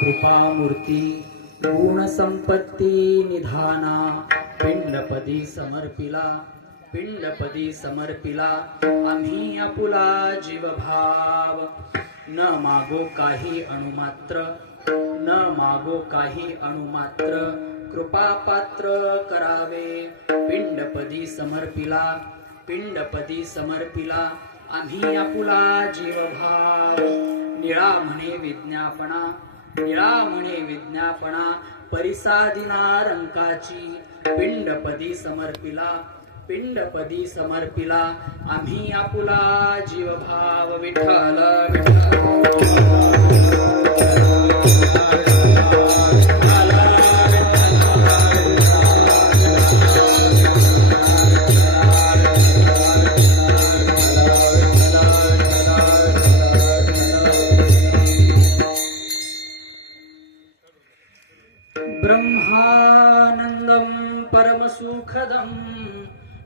कृपामूर्ती गुण संपत्ती निधाना पिंडपदी समर्पिला पिंडपदी समर्पिला आम्ही आपुला जीवभाव न मागो काही अणुमात्र न मागो काही अणुमात्र कृपापात्र करावे पिंडपदी समर्पिला पिंडपदी समर्पिला आम्ही आपुला जीवभाव निळा म्हणे विज्ञापना निळा म्हणे विज्ञापना परिसादिना रंकाची पिंडपदी समर्पिला पिंडपदी समर्पिला आम्ही आपुला जीवभाव विठ्ठल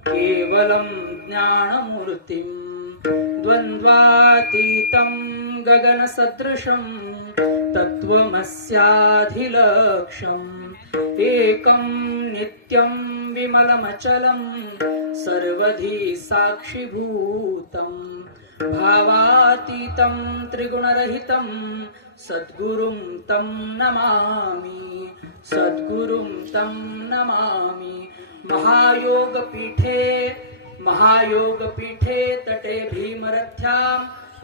केवलं ज्ञानमूर्तिं द्वन्द्वातीतं गगनसदृशं तत्त्वमस्याधिलक्ष्यम् एकं नित्यं विमलमचलं सर्वधी साक्षिभूतं भावातीतं त्रिगुणरहितं सद्गुरुं तं नमामि सद्गुरुं तं नमामि महायोगपीठे तटे भीमरथ्यां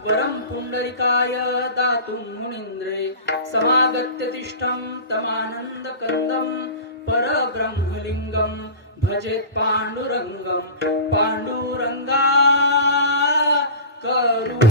वरं पुंडरीकाय दातुं मुनीन्द्रे समागत्य तिष्ठं तमानन्दकन्दं परब्रह्मलिङ्गं भजेत् पाण्डुरङ्गं पाण्डुरङ्गा करू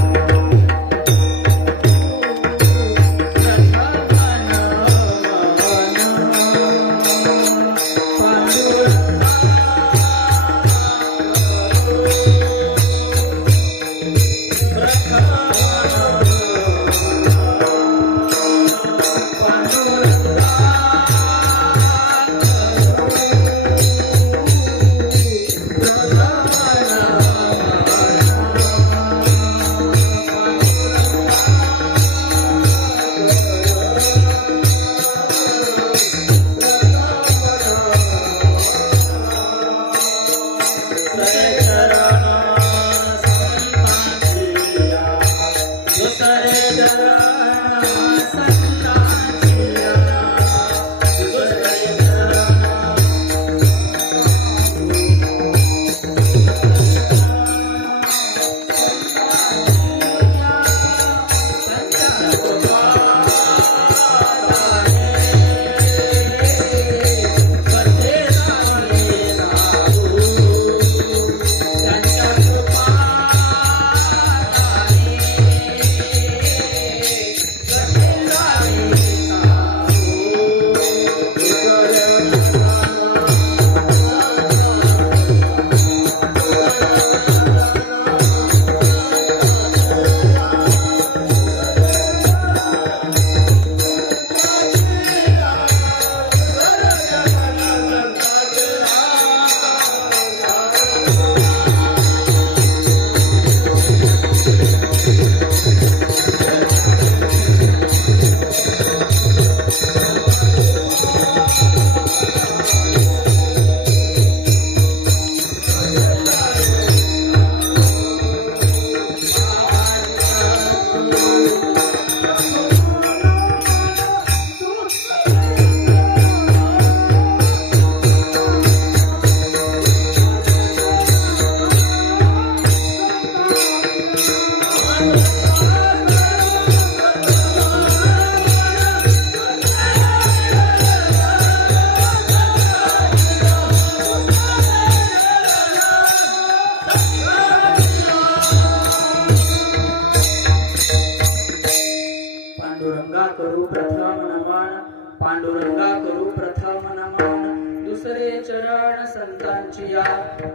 पांडुरंगा करू प्रथम नमन दुसरे चरण संतांची या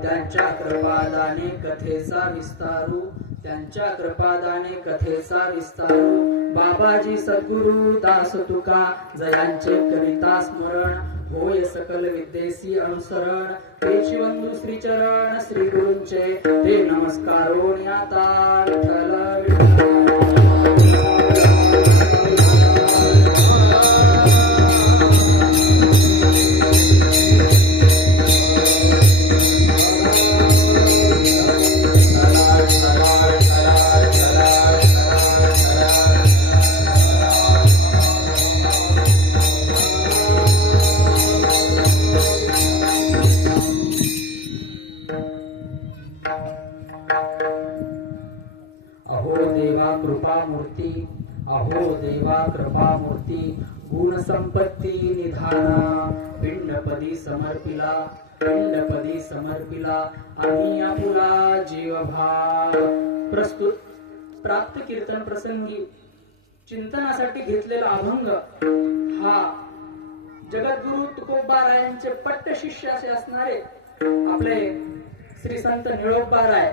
त्यांच्या कृपादाने कथेचा विस्तारू त्यांच्या कृपादाने कथेचा विस्तारू बाबाजी सद्गुरु दास तुका जयांचे करिता स्मरण होय सकल विद्येसी अनुसरण पेशिवंदू श्री चरण श्री गुरूंचे ते नमस्कारो आता विठ्ठल अहो देवा कृपा मूर्ती गुण संपत्ती निधाना पिंडपदी समर्पिला आम्ही आपुला जीवभाव प्रस्तुत प्राप्त कीर्तन प्रसंगी चिंतनासाठी घेतलेला अभंग हा जगद्गुरु तुकोबारायांचे पट्ट शिष्य असे असणारे आपले श्री संत निळोबाराय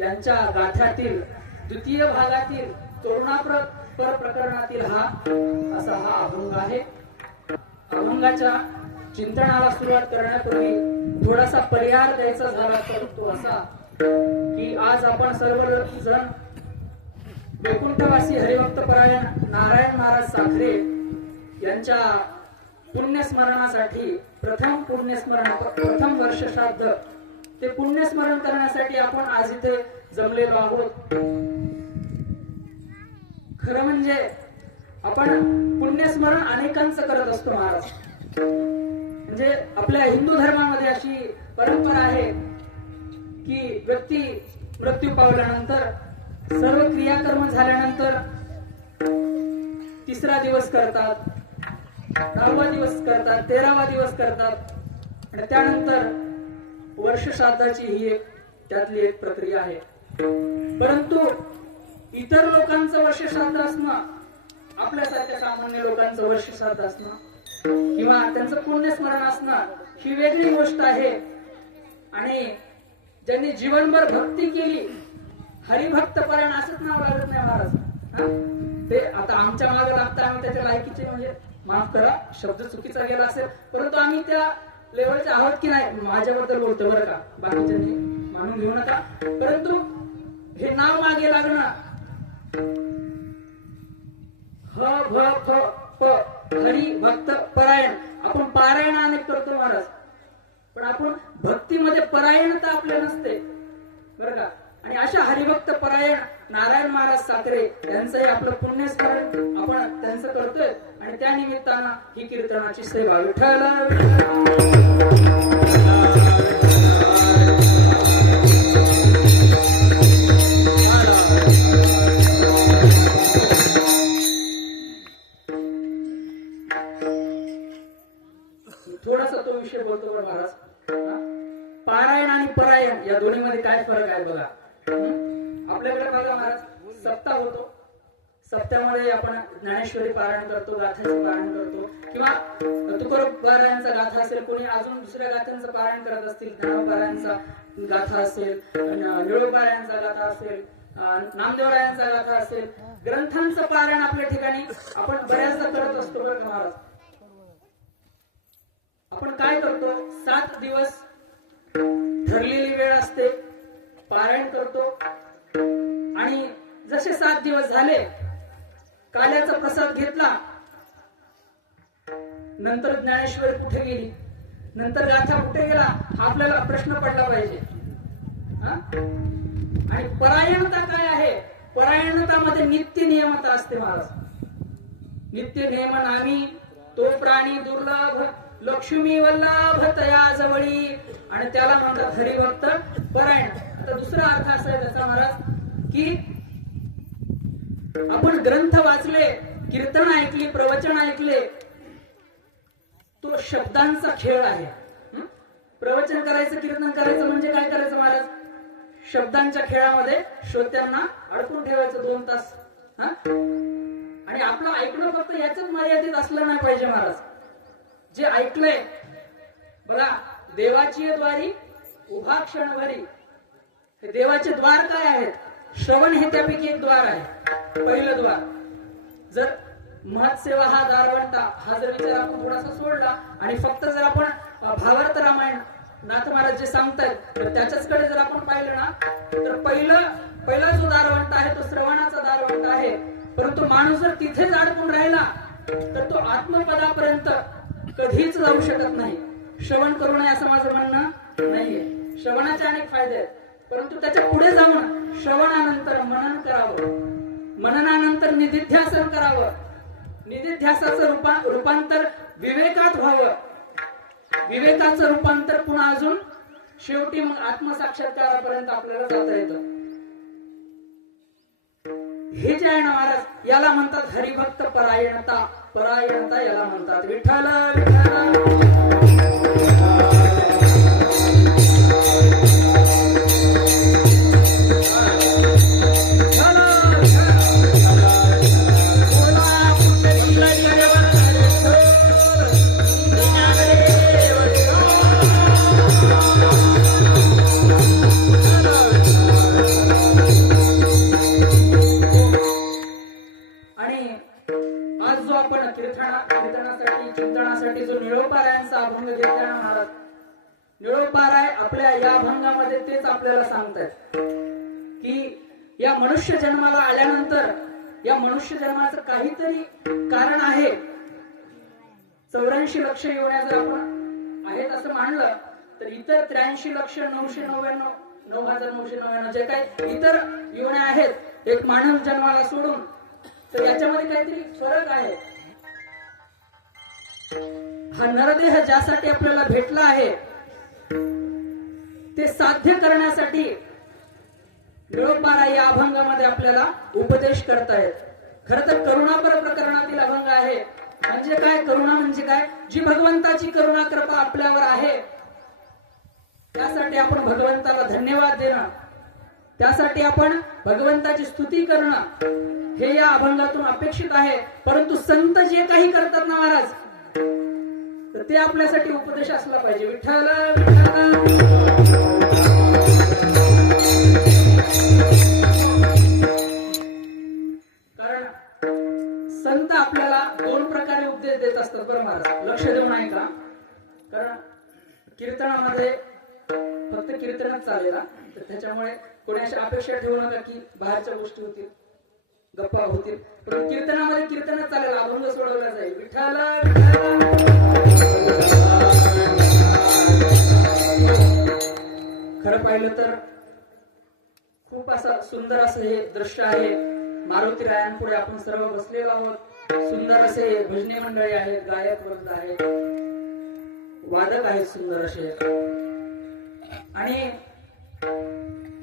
यांच्या गाथ्यातील द्वितीय भागातील तोरणापर प्रकरणातील हा अभंग आहे. अभंगाच्या चिंतनाला सुरुवात करण्यापूर्वी थोडासा परिहार द्यायचा झाला तर तो असा की आज आपण सर्व जण वैकुंठवासी हरिभक्त परायण नारायण महाराज साखरे यांच्या पुण्यस्मरणासाठी प्रथम वर्ष श्राद्ध ते पुण्यस्मरण करण्यासाठी आपण आज इथे जमलेलो आहोत. खरं म्हणजे आपण पुण्यस्मरण अनेकांचं करत असतो महाराज. म्हणजे आपल्या हिंदू धर्मामध्ये अशी परंपरा आहे की व्यक्ती मृत्यू पावल्यानंतर सर्व क्रियाकर्म झाल्यानंतर 3रा दिवस करतात, 10वा दिवस करतात, 13वा दिवस करतात आणि त्यानंतर वर्ष श्राद्धाची ही त्यातली एक प्रक्रिया आहे. परंतु इतर लोकांचं वर्ष श्राद्ध असणं, आपल्यासारख्या सामान्य लोकांचं वर्ष श्राद्ध असणं किंवा त्यांचं पुण्यस्मरण असणं ही वेगळी गोष्ट आहे. आणि ज्यांनी जीवनभर भक्ती केली, हरिभक्त परायण असंच नाव लागत नाही महाराज. ते आता आमच्या मागे लागतं, आम्ही त्याच्या लायकीचे, म्हणजे माफ करा शब्द चुकीचा गेला असेल, परंतु आम्ही त्या लेवलचे आहोत की नाही माझ्याबद्दल बोलतो बरं का, बाकीच्यांनी मानून घेऊ नका. परंतु हे नाव मागे लागणं ह भ फ प हरी भक्त परायण, आपण पारायण अनेक करतो महाराज, पण आपण भक्तीमध्ये परायणता आपल्या नसते बरं का. आणि अशा हरिभक्त परायण नारायण महाराज साखरे यांचंही आपलं पुण्यस्मरण आपण त्यांचं करतोय आणि त्या निमित्तानं ही कीर्तनाची सेवा विठ्ठल थोडासा तो विषय बोलतो बरं महाराज. पारायण आणि परायण या दोन्ही मध्ये काय फरक आहे बघा. आपल्याकडे बघा महाराज, सप्ताह होतो, सप्त्यामध्ये आपण ज्ञानेश्वरी पारायण करतो, गाथाचं पारायण करतो किंवा तुकोबारायांचा गाथा असेल, कोणी अजून दुसऱ्या गाथ्यांचं पारायण करत असतील, ज्ञानोबारायांचा गाथा असेल, निळोबारायांचा गाथा असेल, नामदेवरायांचा गाथा असेल, ग्रंथांचं पारायण आपल्या ठिकाणी आपण बऱ्याचदा करत असतो बरं महाराज. आपण काय करतो, 7 दिवस ठरलेली वेळ असते, पारायण करतो आणि जसे 7 दिवस झाले काल्याचा प्रसाद घेतला, नंतर ज्ञानेश्वरी कुठे गेली, नंतर गाथा कुठे गेला, हा आपल्याला प्रश्न पडला पाहिजे. आणि परायणता काय आहे, परायणतामध्ये नित्य नियमता असते महाराज. नित्य नियम नामी तो प्राणी दुर्लभ, लक्ष्मी वल्लभ तया जवळी, आणि त्याला म्हणतात हरिभक्त परायण. आता दुसरा अर्थ असा आहे त्याचा महाराज की आपण ग्रंथ वाचले, कीर्तन ऐकली, प्रवचन ऐकले, तो शब्दांचा खेळ आहे. प्रवचन करायचं, कीर्तन करायचं म्हणजे काय करायचं महाराज, शब्दांच्या खेळामध्ये श्रोत्यांना अडकून ठेवायचं 2 तास. आणि आपलं ऐकणं फक्त याच मर्यादित असलं नाही पाहिजे महाराज. जे ऐकलंय बघा, देवाची द्वारी उभा क्षणभरी, हे देवाचे द्वार काय आहेत, श्रवण हे त्यापैकी एक द्वार आहे, पहिलं द्वार. जर महत्सेवा हा दारवंटा हा जर विचार आपण थोडासा सोडला आणि फक्त जर आपण भावार्थ रामायण नाथ महाराज जे सांगतायत तर त्याच्याचकडे जर आपण पाहिलं ना, तर पहिला जो दारवंट आहे तो श्रवणाचा दारवंट आहे. परंतु माणूस जर तिथेच अडकून राहिला तर तो आत्मपदापर्यंत कधीच जाऊ शकत नाही. श्रवण करू नये असं माझं म्हणणं नाहीये. श्रवणाचे अनेक फायदे आहेत, परंतु त्याच्या पुढे जाऊन श्रवणानंतर मनन करावं, मननानंतर निधिध्यासन करावं, निधिध्यासाचं रूपांतर विवेकात व्हावं, विवेकाचं रूपांतर पुन्हा अजून शेवटी मग आत्मसाक्षात्कारापर्यंत आपल्याला जाता येतं. हे जे आहे ना महाराज, याला म्हणतात हरिभक्त परायणता. परायणता याला म्हणतात. विठ्ठल विठ्ठल कीर्तनासाठी आणि चिंतनासाठी जो निळोपारायांचा अभंग घेतला ना महाराज, निळोपाराय आपल्या या अभंगामध्ये तेच आपल्याला सांगतायत की या मनुष्य जन्माला आल्यानंतर या मनुष्य जन्माचं काहीतरी कारण आहे. 84 लक्ष योन्या जर आपण आहेत असं मानलं तर इतर 83,999,999 जे काही इतर योन्या आहेत एक मानव जन्माला सोडून, तर याच्यामध्ये काहीतरी फरक आहे. हा नरदेह ज्यासाठी आपल्याला भेटला आहे ते साध्य करण्यासाठी निळोपारा या अभंगामध्ये आपल्याला उपदेश करतायत. खर तर करुणापर प्रकरणातील अभंग आहे. म्हणजे काय करुणा म्हणजे काय? जी भगवंताची करुणा कृपा आपल्यावर आहे त्यासाठी आपण भगवंताला धन्यवाद देणं, त्यासाठी आपण भगवंताची स्तुती करणं हे या अभंगातून अपेक्षित आहे. परंतु संत जे काही करतात ना महाराज तर ते आपल्यासाठी उपदेश असला पाहिजे. विठ्ठल कारण संत आपल्याला दोन प्रकारे उपदेश देत असतात बरं महाराज, लक्ष देऊन ऐका. कारण कीर्तनामध्ये फक्त कीर्तनच चालेल तर त्याच्यामुळे कोणी अशा अपेक्षा ठेवू नका की बाहेरच्या गोष्टी होतील, गप्पा होतील. पण कीर्तनामध्ये कीर्तनच चालेल, अभंग सोडवला जाईल. विठ्ठल खरं पाहिलं तर खूप असं सुंदर असं हे दृश्य आहे. मारुती रायांपुढे आपण सर्व बसलेलो आहोत. सुंदर असे भजनी मंडळी आहेत, गायक वृंद आहेत, वादक आहेत सुंदर असे. आणि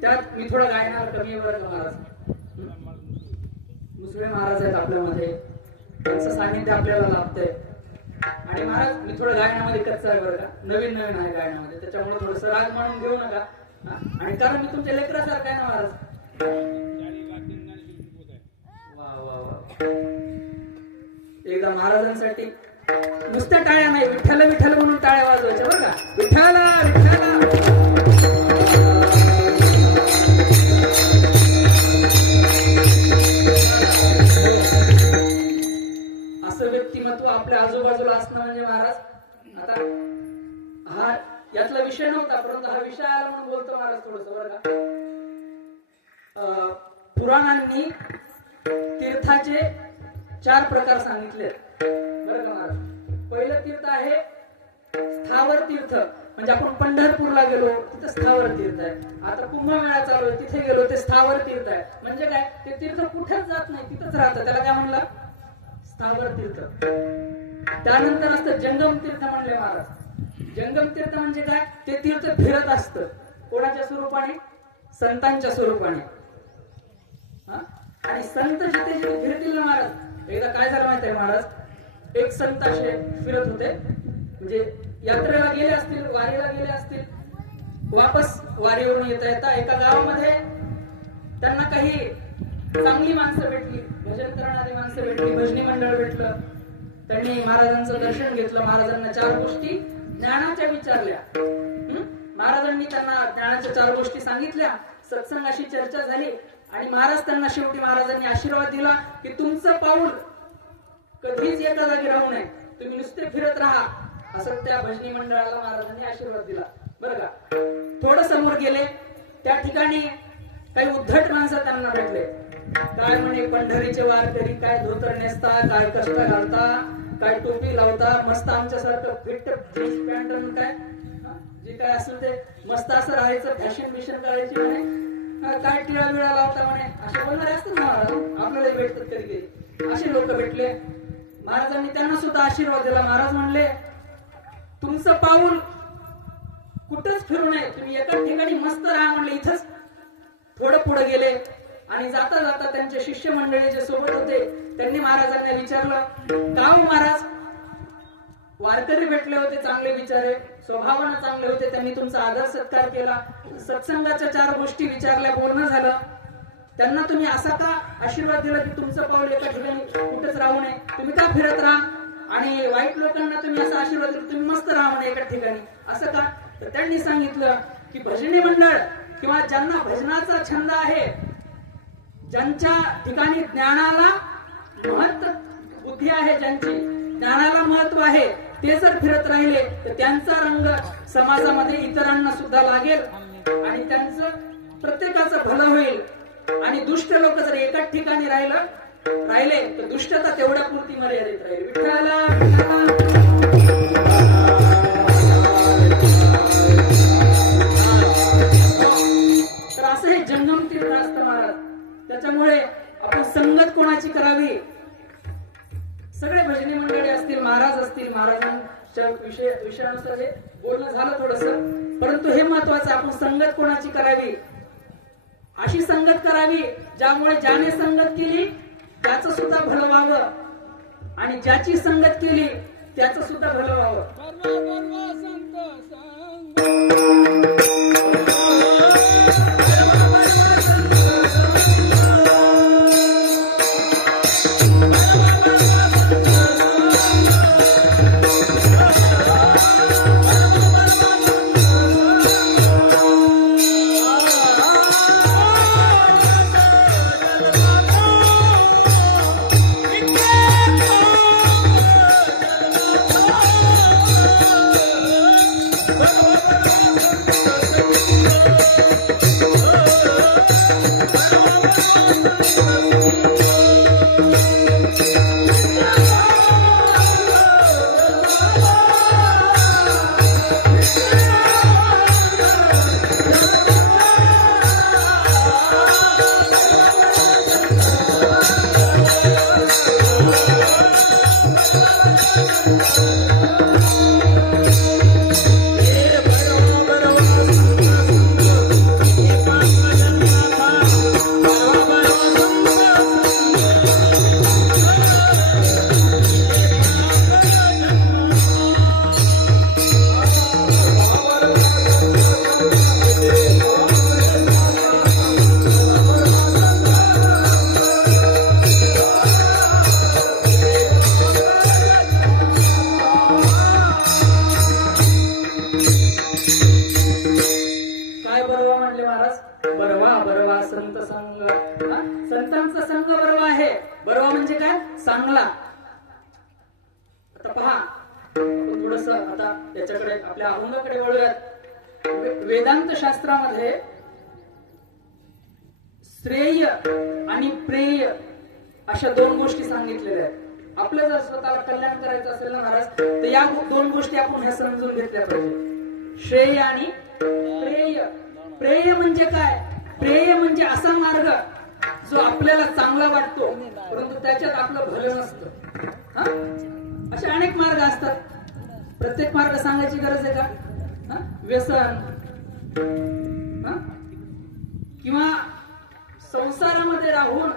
त्यात मी थोडं गायनावर कमी आहे बरं का महाराज. मुसळे महाराज आहेत आपल्यामध्ये, त्यांचं सानिध्य आपल्याला लाभतंय. आणि महाराज मी थोडं गायनामध्ये कच्चा आहे बरं का, नवीन आहे गायनामध्ये, त्याच्यामुळे थोडस राग म्हणून घेऊ नका. आणि कारण मी तुमच्या लेकरासारखं आहे ना महाराज. वा वा वा. एकदा महाराजांसाठी नुसत्या टाळ्या नाही, विठ्ठल विठ्ठल म्हणून टाळ्या वाजवायच्या बरं का. विठ्ठल विठ्ठल. असं व्यक्तिमत्व आपल्या आजूबाजूला असणं म्हणजे महाराज, आता हा यातला विषय नव्हता परंतु हा विषय आला म्हणून बोलतो महाराज थोडस बरं का. पुराणांनी तीर्थाचे 4 प्रकार सांगितले बरं का महाराज. पहिलं तीर्थ आहे स्थावर तीर्थ, म्हणजे आपण पंढरपूरला गेलो तिथं स्थावर तीर्थ आहे. आता कुंभमेळा चालू आहे तिथे गेलो ते स्थावर तीर्थ आहे. म्हणजे काय, ते तीर्थ कुठेच जात नाही, तिथंच राहतं, त्याला काय म्हणलं स्थावर तीर्थ. त्यानंतर असतं जंगम तीर्थ म्हणले महाराज. जंगम तीर्थ म्हणजे काय, ते तीर्थ फिरत असतं. कोणाच्या स्वरूपाने? संतांच्या स्वरूपाने. आणि संत जिथे जिथे फिरतील ना महाराज, एकदा काय झालं माहिती आहे महाराज, एक संत असे फिरत होते, म्हणजे यात्रेला गेले असतील, वारीला गेले असतील, वापस वारीवरून येता येता एका गावामध्ये त्यांना काही चांगली माणसं भेटली, भजन करणारी माणसं भेटली, भजनी मंडळ भेटलं. त्यांनी महाराजांचं दर्शन घेतलं. महाराजांना 4 गोष्टी ज्ञानाच्या विचारल्या. महाराजांनी त्यांना ज्ञानाच्या 4 गोष्टी सांगितल्या. सत्संगाशी चर्चा झाली आणि महाराज त्यांना शेवटी महाराजांनी आशीर्वाद दिला की तुमचं पाऊल कधीच एका जागी राहू नये, तुम्ही नुसते फिरत राहा, असं त्या भजनी मंडळाला महाराजांनी आशीर्वाद दिला बरं का. थोडं समोर गेले, त्या ठिकाणी काही उद्धट माणसं त्यांना भेटले. काय म्हणे, पंढरीचे वारकरी काय धोतर नेसता, काय कष्ट घालता, काय टोपी लावता, मस्त आमच्यासारखं फिट जीन्स पॅन्ट काय जे काय असेल ते मस्त असं राहायचं, फॅशन बिशन करायची म्हणे, काय टिळा बिळा लावता म्हणे, असे बोलणारे असतात महाराज. आपल्याला भेटतात कधी कधी असे लोक भेटले. महाराजांनी त्यांना सुद्धा आशीर्वाद दिला. महाराज म्हणले तुमचं पाऊल कुठंच फिरू नये, तुम्ही एका ठिकाणी मस्त राहा म्हणले. इथंच थोडं पुढे गेले आणि जाता जाता त्यांचे शिष्य मंडळी जे सोबत होते त्यांनी महाराजांना विचारलं, का हो महाराज, वारकरी भेटले होते, चांगले विचारे, स्वभावानं चांगले होते, त्यांनी तुमचा आदर सत्कार केला, सत्संगाच्या 4 गोष्टी विचारल्या, बोलणं झालं, त्यांना तुम्ही असा का आशीर्वाद दिला की तुमचं पाऊल एका ठिकाणी कुठेच राहू नये, तुम्ही का फिरत राहा, आणि वाईट लोकांना तुम्ही असा आशीर्वाद दिला तुम्ही मस्त राहा म्हणे एका ठिकाणी, असं का? तर त्यांनी सांगितलं की भजनी मंडळ किंवा ज्यांना भजनाचा छंद आहे, ज्यांच्या ठिकाणी ज्ञानाला महत्व बुद्धी आहे, ज्यांची ज्ञानाला महत्व आहे ते जर फिरत राहिले तर त्यांचा रंग समाजामध्ये इतरांना सुद्धा लागेल आणि त्यांचं प्रत्येकाचं भलं होईल आणि दुष्ट लोक जर एकाच ठिकाणी राहिले तर दुष्टता तेवढ्या पुरती मर्यादित राहील. तर असं हे जंगम तीर्थ असतं महाराज. त्याच्यामुळे आपण संगत कोणाची करावी, सगळे भजनी मंडळी असतील, महाराज असतील, महाराजांच्या विषयानुसार हे बोलणं झालं थोडस, परंतु हे महत्वाचं आपण संगत कोणाची करावी, अशी संगत करावी ज्यामुळे ज्याने संगत केली त्याचं सुद्धा भलं व्हावं आणि ज्याची संगत केली त्याचं सुद्धा भलं व्हावं. संतांचा संघ बरोबर आहे. बरोबर म्हणजे काय, चांगला. आता पहा थोडस आता त्याच्याकडे आपल्या अभंगाकडे वळूयात. वेदांत शास्त्रामध्ये श्रेय आणि प्रेय अशा दोन गोष्टी सांगितलेल्या आहेत. आपलं जर स्वतःला कल्याण करायचं असेल ना महाराज तर या दोन गोष्टी आपण ह्या समजून घेतल्या पाहिजे, श्रेय आणि प्रेय. प्रेय म्हणजे काय, प्रेय म्हणजे असा मार्ग जो आपल्याला चांगला वाटतो परंतु त्याच्यात आपलं भलं नसतं. असे अनेक मार्ग असतात. प्रत्येक मार्ग सांगायची गरज आहे का? व्यसन किंवा संसारामध्ये राहून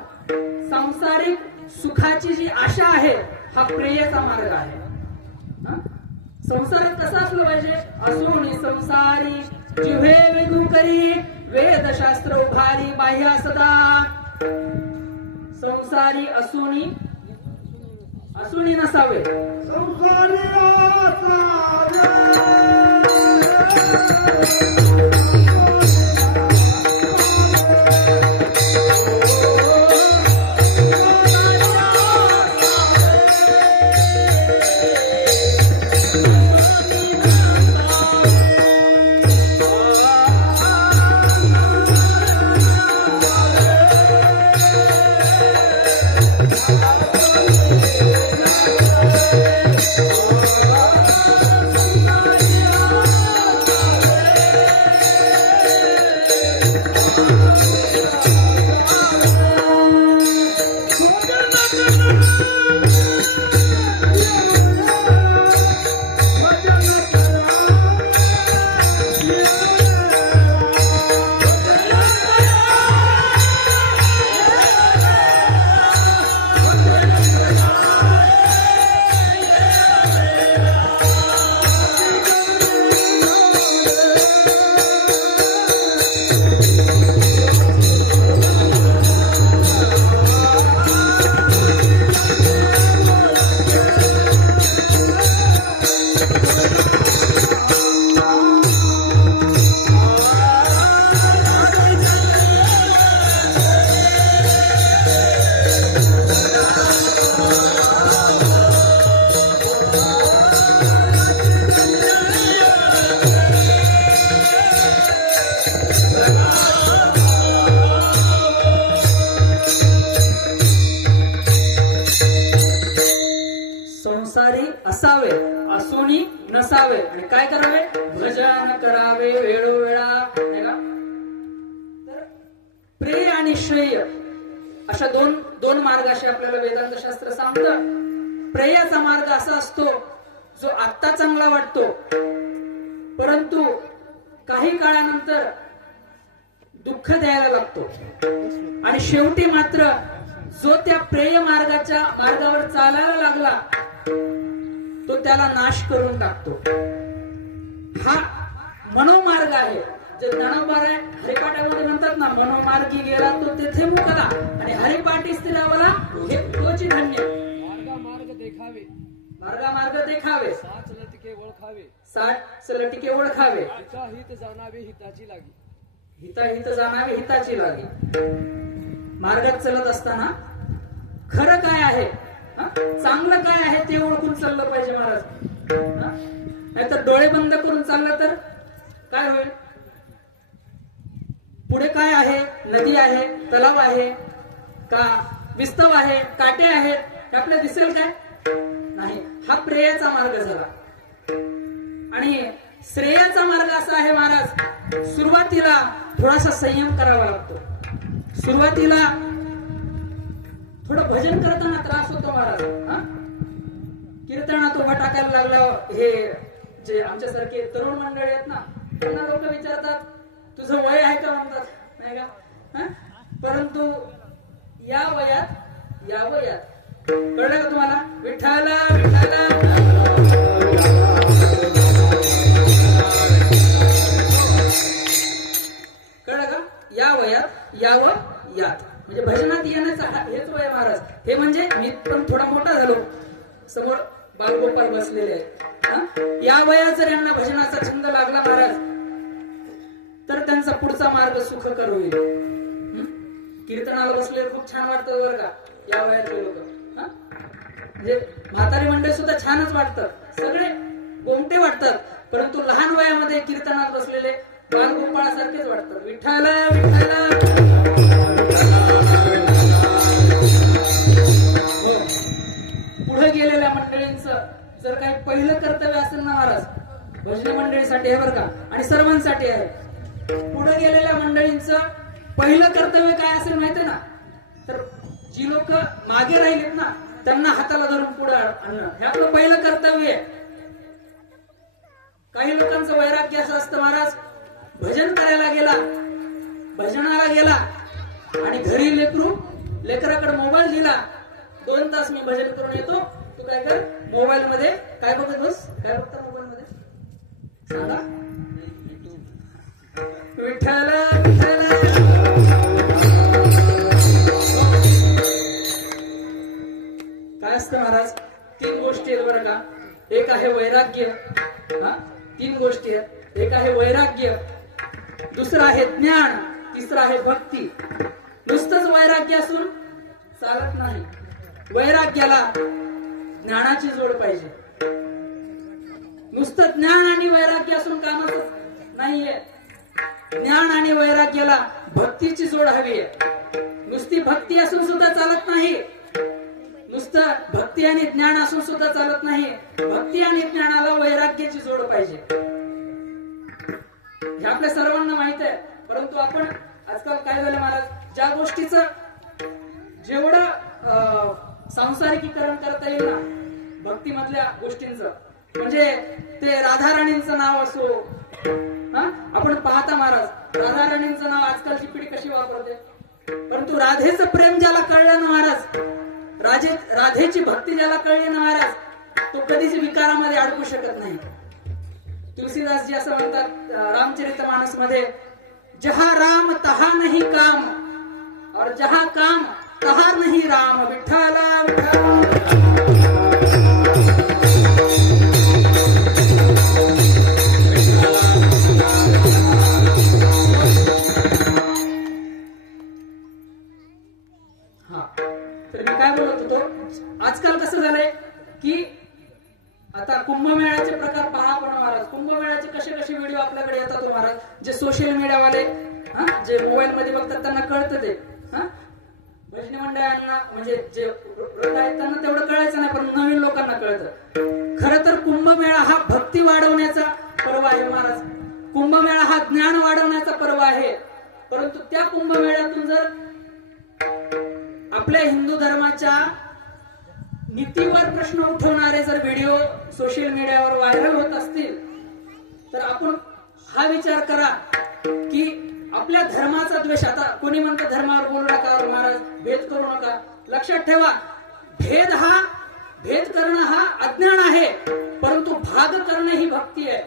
सांसारिक सुखाची जी आशा आहे हा प्रेयचा मार्ग आहे. संसारात कसं असलं पाहिजे, असोनी संसारी जिव्हे वेदू करी वेदशास्त्र उभारी बाह्या सदा. संसारी असुनी नसावे, संसारी नसावे आणि काय करावे, भजन करावे वेळोवेळा, नाही का? तर प्रेय आणि श्रेय अशा दोन मार्ग असे आपल्याला वेदांत शास्त्र सांगतं. प्रेयाचा मार्ग असा असतो जो आत्ता चांगला वाटतो, परंतु काही काळानंतर दुःख द्यायला लागतो. आणि शेवटी मात्र जो त्या प्रेय मार्गावर चालायला लागला तो त्याला नाश करून टाकतो. हा मनोमार्ग आहे. जे ज्ञानोबा हरिपाठामध्ये म्हणतात ना, मनोमार्गी गेला तो तेथे मुकला आणि हरिपाठी स्थिरावला हे तोची धन्य. मार्ग देखावे, मार्ग देखावे, साच लटके ओळखावे, साच लटके ओळखावे, हिता हित जाणावे हिताची लागी, हित जाणावे हिताची लागी. मार्गात चलत असताना खरं काय आहे, चांगलं काय आहे ते ओळखून चाललं पाहिजे महाराज. नाहीतर डोळे बंद करून चाललं तर काय होईल? पुढे काय आहे? नदी आहे, तलाव आहे का, विस्तव आहे, काटे आहेत, हे आपल्याला दिसेल काय? नाही. हा प्रेयाचा मार्ग झाला. आणि श्रेयाचा मार्ग असा आहे महाराज, सुरुवातीला थोडासा संयम करावा लागतो. सुरुवातीला थोडं भजन करताना त्रास होतो महाराज. कीर्तनात उभा टाकायला लागला, हे जे आमच्यासारखे तरुण मंडळी आहेत ना, त्यांना लोक विचारतात तुझं वय आहे का, म्हणतात, नाही का? परंतु या वयात कळलं का तुम्हाला? विठ्ठला विठ्ठला कळलं का? या वयात यात म्हणजे भजनात येण्याचं हेच वय महाराज. हे म्हणजे मी पण थोडा मोठा झालो, समोर बालगोपाल बसलेले आहेत. या वयात जर यांना भजनाचा छंद लागला महाराज तर त्यांचा पुढचा मार्ग सुखकर होईल. कीर्तनाला बसले खूप छान वाटतं बरं का या वयातले लोक. म्हणजे म्हातारी मंडळी सुद्धा छानच वाटतं, सगळे गोमटे वाटतात, परंतु लहान वयामध्ये कीर्तनात बसलेले बालगोपाळासारखेच वाटतात. विठ्ठला विठ्ठला. हो. पुढे गेलेल्या मंडळींचं जर काही पहिलं कर्तव्य असेल ना महाराज, भजनी मंडळीसाठी आहे बरं का, आणि सर्वांसाठी आहे. पुढे गेलेल्या मंडळींचं पहिलं कर्तव्य काय असेल माहितीये ना, तर जी लोक मागे राहिलेत ना त्यांना हाताला धरून पुढे आणणं हे आपलं पहिलं कर्तव्य आहे. काही लोकांचं वैराग्य असं असतं महाराज, भजन करायला गेला, भजनाला गेला आणि घरी लेकराकडे मोबाईल दिला, 2 तास मी भजन करून येतो, तू काय कर मोबाईल मध्ये काय बघत बस. काय बघता मोबाईल मध्ये सांगा? विठ्ठला विठ्ठला. काय असतं महाराज? 3 गोष्टी आहेत बरं का. एक आहे वैराग्य. 3 गोष्टी आहेत. एक आहे वैराग्य, दुसरं आहे ज्ञान, तिसरं आहे भक्ती. नुसतंच वैराग्य असून चालत नाही. वैराग्याला ज्ञानाची जोड पाहिजे. नुसतं ज्ञान आणि वैराग्य असून कामच नाहीये. ज्ञान आणि वैराग्याला भक्तीची जोड हवी आहे. नुसती भक्ती असून सुद्धा चालत नाही. नुसतं भक्ती आणि ज्ञान असून सुद्धा चालत नाही. भक्ती आणि ज्ञानाला वैराग्याची जोड पाहिजे. हे आपल्या सर्वांना माहित आहे, परंतु आपण आजकाल काय झालं महाराज, ज्या गोष्टीचं जेवढं सांसारिकीकरण करता येईल ना भक्तीमधल्या गोष्टींचं, म्हणजे ते राधाराणींचं नाव असो, आपण पाहता महाराज राधाराणींचं नाव आजकालची पिढी कशी वापरते, परंतु राधेचं प्रेम ज्याला कळलं ना महाराज, राधेची भक्ती ज्याला कळली ना महाराज, तो कधीच विकारामध्ये अडकू शकत नाही. तुलसीदासजी असं म्हणतात रामचरितमानस मध्ये, जहा राम तहा नहीं काम और जहा काम तहा नहीं राम. विठ्ठला विठ्ठला. तर मी काय बोलत होतो, आजकाल कसं झालंय की आता कुंभमेळ्याचे प्रकार पहा पण महाराज. कुंभमेळ्याचे कसे कसे व्हिडिओ आपल्याकडे येतात महाराज, जे सोशल मीडियावाले जे मोबाईल मध्ये बघतात त्यांना कळतं ते. भजनी मंडळ यांना म्हणजे जे व्रत आहेत त्यांना तेवढं कळायचं नाही, पण नवीन लोकांना कळतं. खरं तर कुंभमेळा हा भक्ती वाढवण्याचा पर्व आहे महाराज. कुंभमेळा हा ज्ञान वाढवण्याचा पर्व आहे. परंतु त्या कुंभमेळ्यातून जर आपल्या हिंदू धर्माच्या नीतीवर प्रश्न उठवणारे जर व्हिडिओ सोशल मीडियावर व्हायरल होत असतील तर आपण हा विचार करा की आपल्या धर्माचा द्वेष. आता कोणी म्हणतं धर्मावर बोलू नका महाराज, भेद करू नका. लक्षात ठेवा, भेद करणं हा अज्ञान आहे, परंतु भाग करणं ही भक्ती आहे.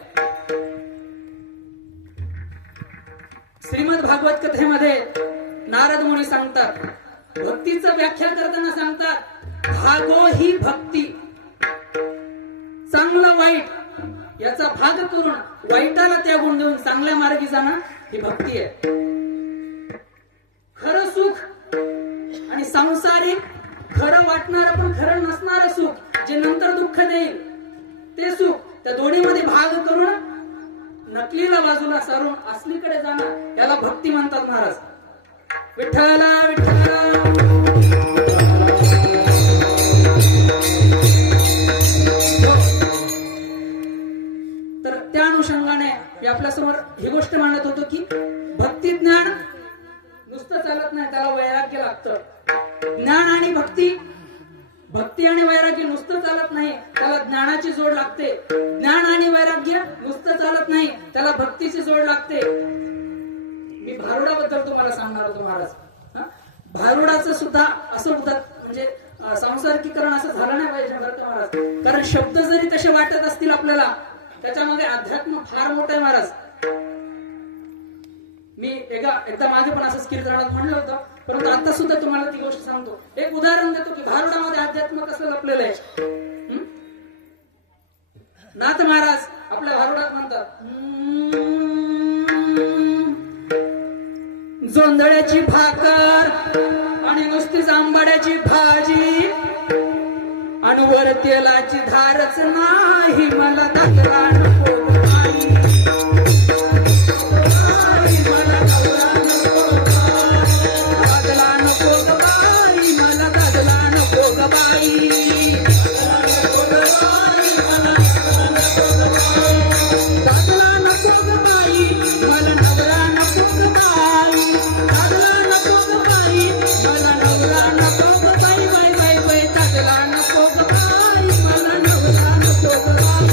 श्रीमद भागवत कथेमध्ये नारद मुनी सांगतात, भक्तीचं व्याख्या करताना सांगतात, भागो ही भक्ती. चांगलं वाईट याचा भाग करून वाईटाला त्यागून देऊन चांगल्या मार्गी जाणं ही भक्ती आहे. खरं सुख आणि सांसारिक, खरं वाटणारं पण खरं नसणारं सुख, जे नंतर दुःख देईल ते सुख, त्या दोन्हीमध्ये भाग करून नकलीला बाजूला सारून असलीकडे जाणं याला भक्ती म्हणतात महाराज. विठ्ठला विठ्ठला. तर त्या अनुषंगाने मी आपल्यासमोर ही गोष्ट मांडत होतो की भक्ती ज्ञान नुसतं चालत नाही, त्याला वैराग्य लागतं. ज्ञान आणि भक्ती आणि वैराग्य नुसतं चालत नाही, त्याला ज्ञानाची जोड लागते. ज्ञान आणि वैराग्य नुसतं चालत नाही, त्याला भक्तीची जोड लागते. मी भारुडाबद्दल तुम्हाला सांगणार होतो महाराज. भारुडाचं सुद्धा असं म्हणजे सांसारिकीकरण असं झालं नाही पाहिजे बरं का महाराज. कारण शब्द जरी तसे वाटत असतील आपल्याला, त्याच्यामध्ये अध्यात्म फार मोठं आहे महाराज. मी एकदा मागे पण असंच कीर्तनात म्हणलं होतं, परंतु आता सुद्धा तुम्हाला ती गोष्ट सांगतो. एक उदाहरण देतो की भारुडामध्ये अध्यात्म कसं लपलेलं आहे. नाथ महाराज आपल्या भारुडात म्हणतात, जोंधळ्याची भाकर आणि नुसतीच आंबाड्याची भाजी आणि वर तेलाची धारच नाही, मला दाखला नको बाई. मला दाखला नको बाई, मला दाखला नको बाई. दाखला नको बाई, मला नवरा नको बाई. दाखला नको बाई, मला नवरा नको बाई. बाई बाई बाई, दाखला नको बाई, मला नवरा नको बाई.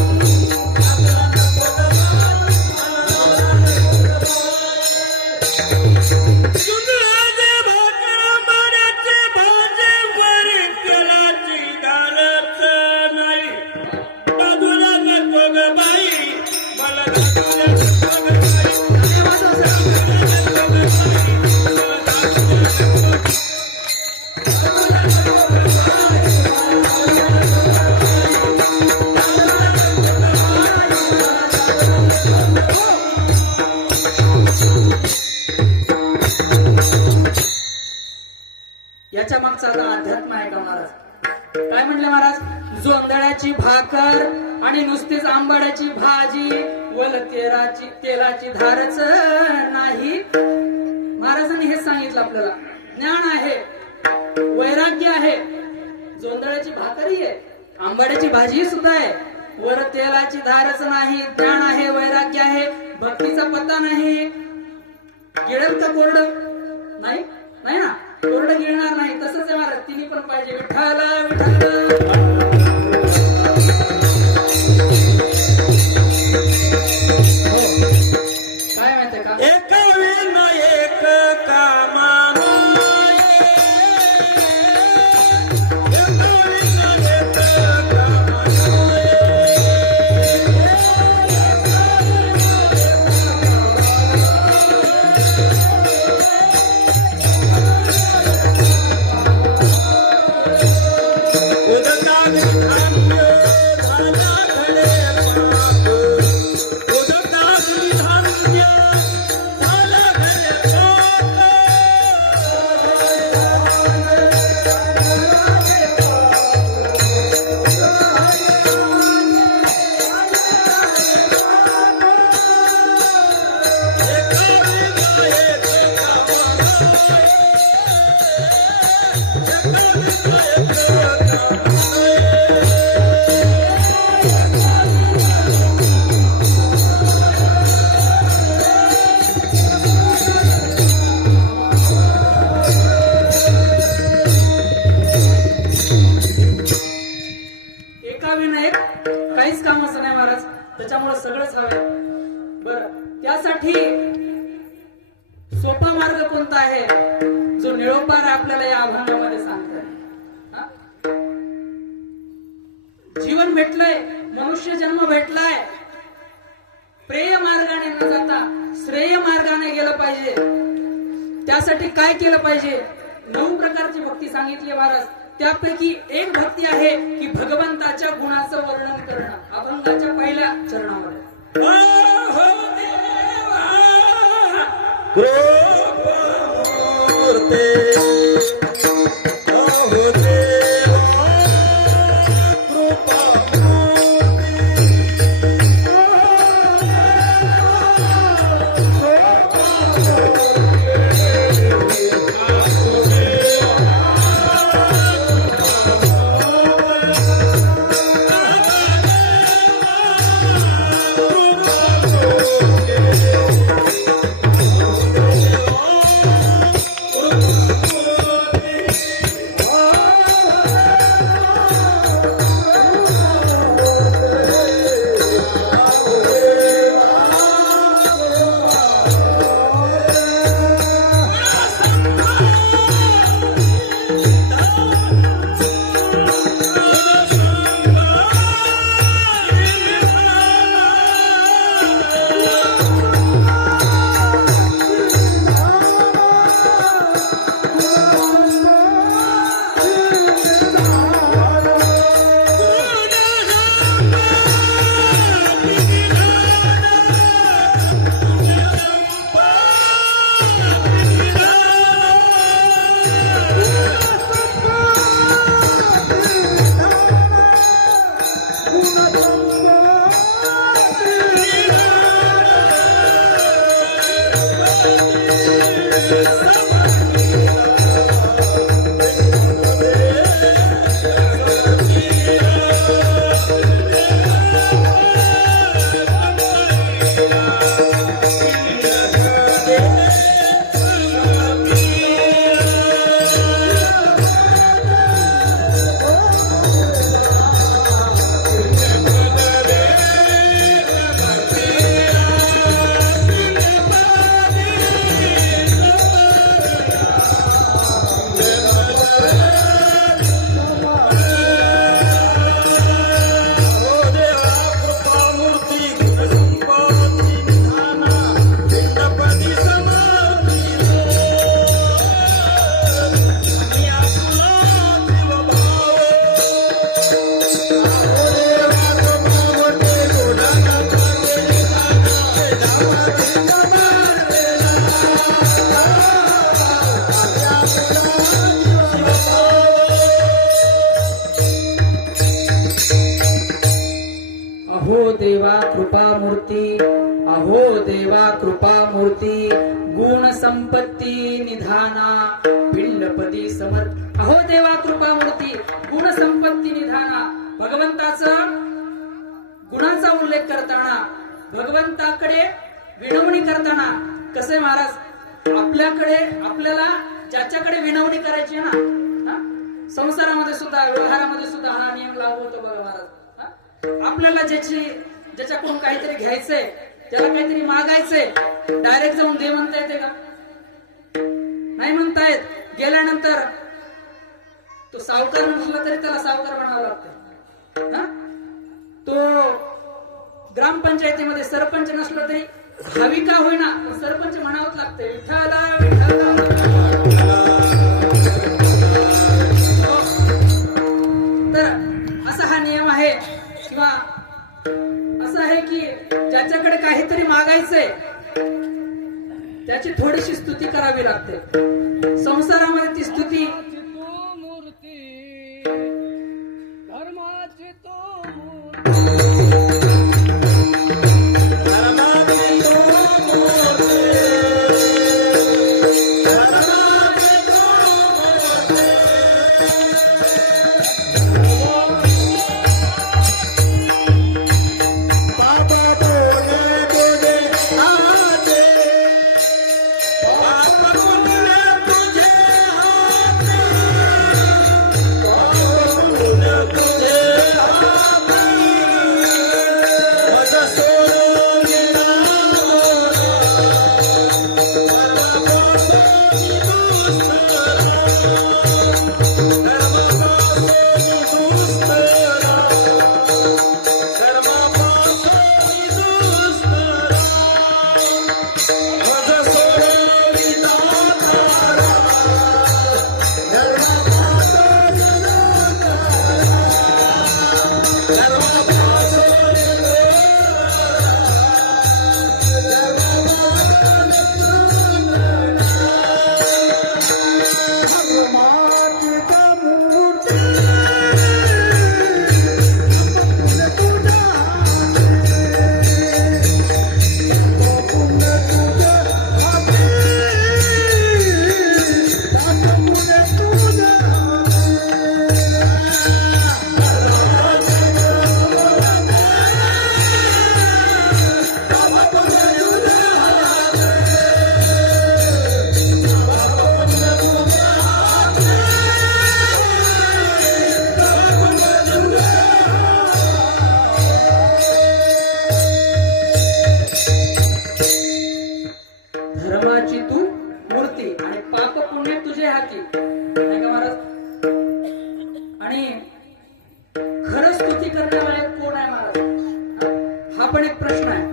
याच्या मागचा अध्यात्म आहे का महाराज? काय म्हणले महाराज? जोंधळ्याची भाकर आणि नुसतीच आंबाड्याची भाजी, वल तेलाची धारच नाही. महाराजांनी हेच सांगितलं आपल्याला. ज्ञान आहे, वैराग्य आहे. जोंधळ्याची भाकरही आहे, आंबाड्याची भाजी सुद्धा आहे, वर तेलाची धारच नाही. ज्ञान आहे, वैराग्य आहे, भक्तीचा पत्ता नाही. गिळेल का कोरड? नाही ना, कोरडं गिळणार नाही. तसंच आहे महाराज, तिन्ही पण पाहिजे. विठ्ठला विठ्ठला. काय माहितीये का, एक वेळा एक कामानं त्याच्यामुळे सगळंच हवंय. बर, त्यासाठी सोपा मार्ग कोणता आहे जो निळोपार आपल्याला या अभंगामध्ये सांगताय. हा? जीवन भेटलंय, मनुष्य जन्म भेटलाय, प्रेय मार्गाने न जाता श्रेय मार्गाने गेलं पाहिजे. त्यासाठी काय केलं पाहिजे? 9 प्रकारची भक्ती सांगितली महाराज. त्यापैकी एक भक्ती आहे की भगवंताच्या गुणाचं वर्णन करणं, अभंगाच्या पहिल्या चरणामध्ये. अहो देवा, कृपामूर्ते, अहो देवा, देवा कृपा मूर्ती, अहो देवा कृपा मूर्ती, गुण संपत्ती निधाना पिंडपदी समर्थ. अहो देवा कृपा मूर्ती, गुण संपत्ती निधाना. भगवंताचं गुणांचा उल्लेख करताना, भगवंताकडे विनवणी करताना कसं आहे महाराज, आपल्याकडे आपल्याला ज्याच्याकडे विनवणी करायची आहे ना, संसारामध्ये सुद्धा व्यवहारामध्ये सुद्धा हा नियम लागू होतो बघा महाराज. आपल्याला ज्याच्याकडून काहीतरी घ्यायचंय, त्याला काहीतरी मागायचंय, डायरेक्ट जाऊन दे म्हणता येते का? नाही म्हणता येत. गेल्यानंतर तो सावकार नसला तरी त्याला सावकार म्हणावं लागतं. तो ग्रामपंचायतीमध्ये सरपंच नसला तरी हवी का होईना सरपंच म्हणावंच लागतंय. विठ्ठला तर असा हा नियम आहे. किंवा असं आहे की ज्याच्याकडे काहीतरी मागायचंय त्याची थोडीशी स्तुती करावी लागते. संसारामध्ये ती स्तुती मूर्ती धर्माची तो मूर्ती. प्रश्न आहे.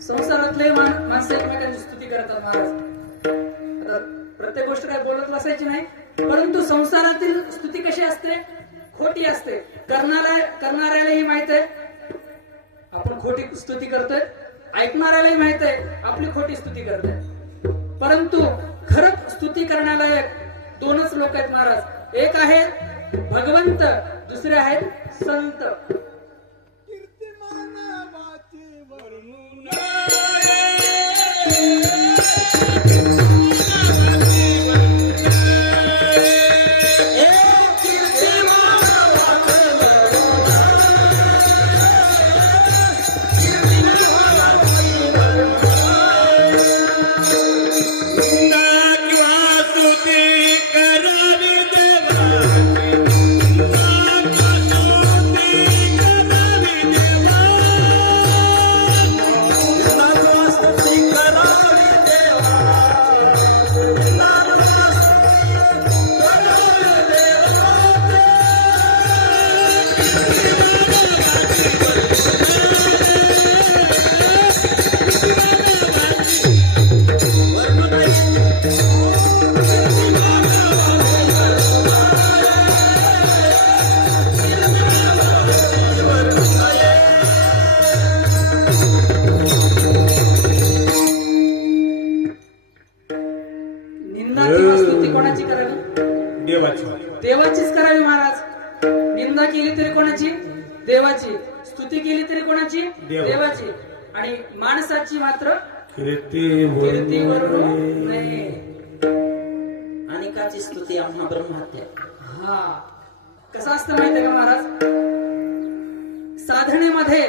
संसारातले माणसं एकमेकांची स्तुती करतात महाराज. आता प्रत्येक गोष्ट काय बोलत बसायची नाही, परंतु संसारातील स्तुती कशी असते? खोटी असते. करणाऱ्यालाही माहित आहे आपण खोटी स्तुती करतोय, ऐकणाऱ्यालाही माहित आहे आपली खोटी स्तुती करतोय. परंतु खरंच स्तुती करण्याला दोनच लोक आहेत महाराज. एक आहे भगवंत, दुसरे आहेत संत. कीर्तिमानवाची वर्णून निंदा किंवा स्तुती कोणाची करावी? देवाची. देवाचीच करावी महाराज. निंदा केली तरी कोणाची? देवाची. स्तुती केली तरी कोणाची? देवाची. आणि माणसाची मात्र कीर्तीवरून नाही. अनेकाची स्तुती आम्हा ब्रह्महत्या. हा कसं असतं माहितीये का महाराज? साधनेमध्ये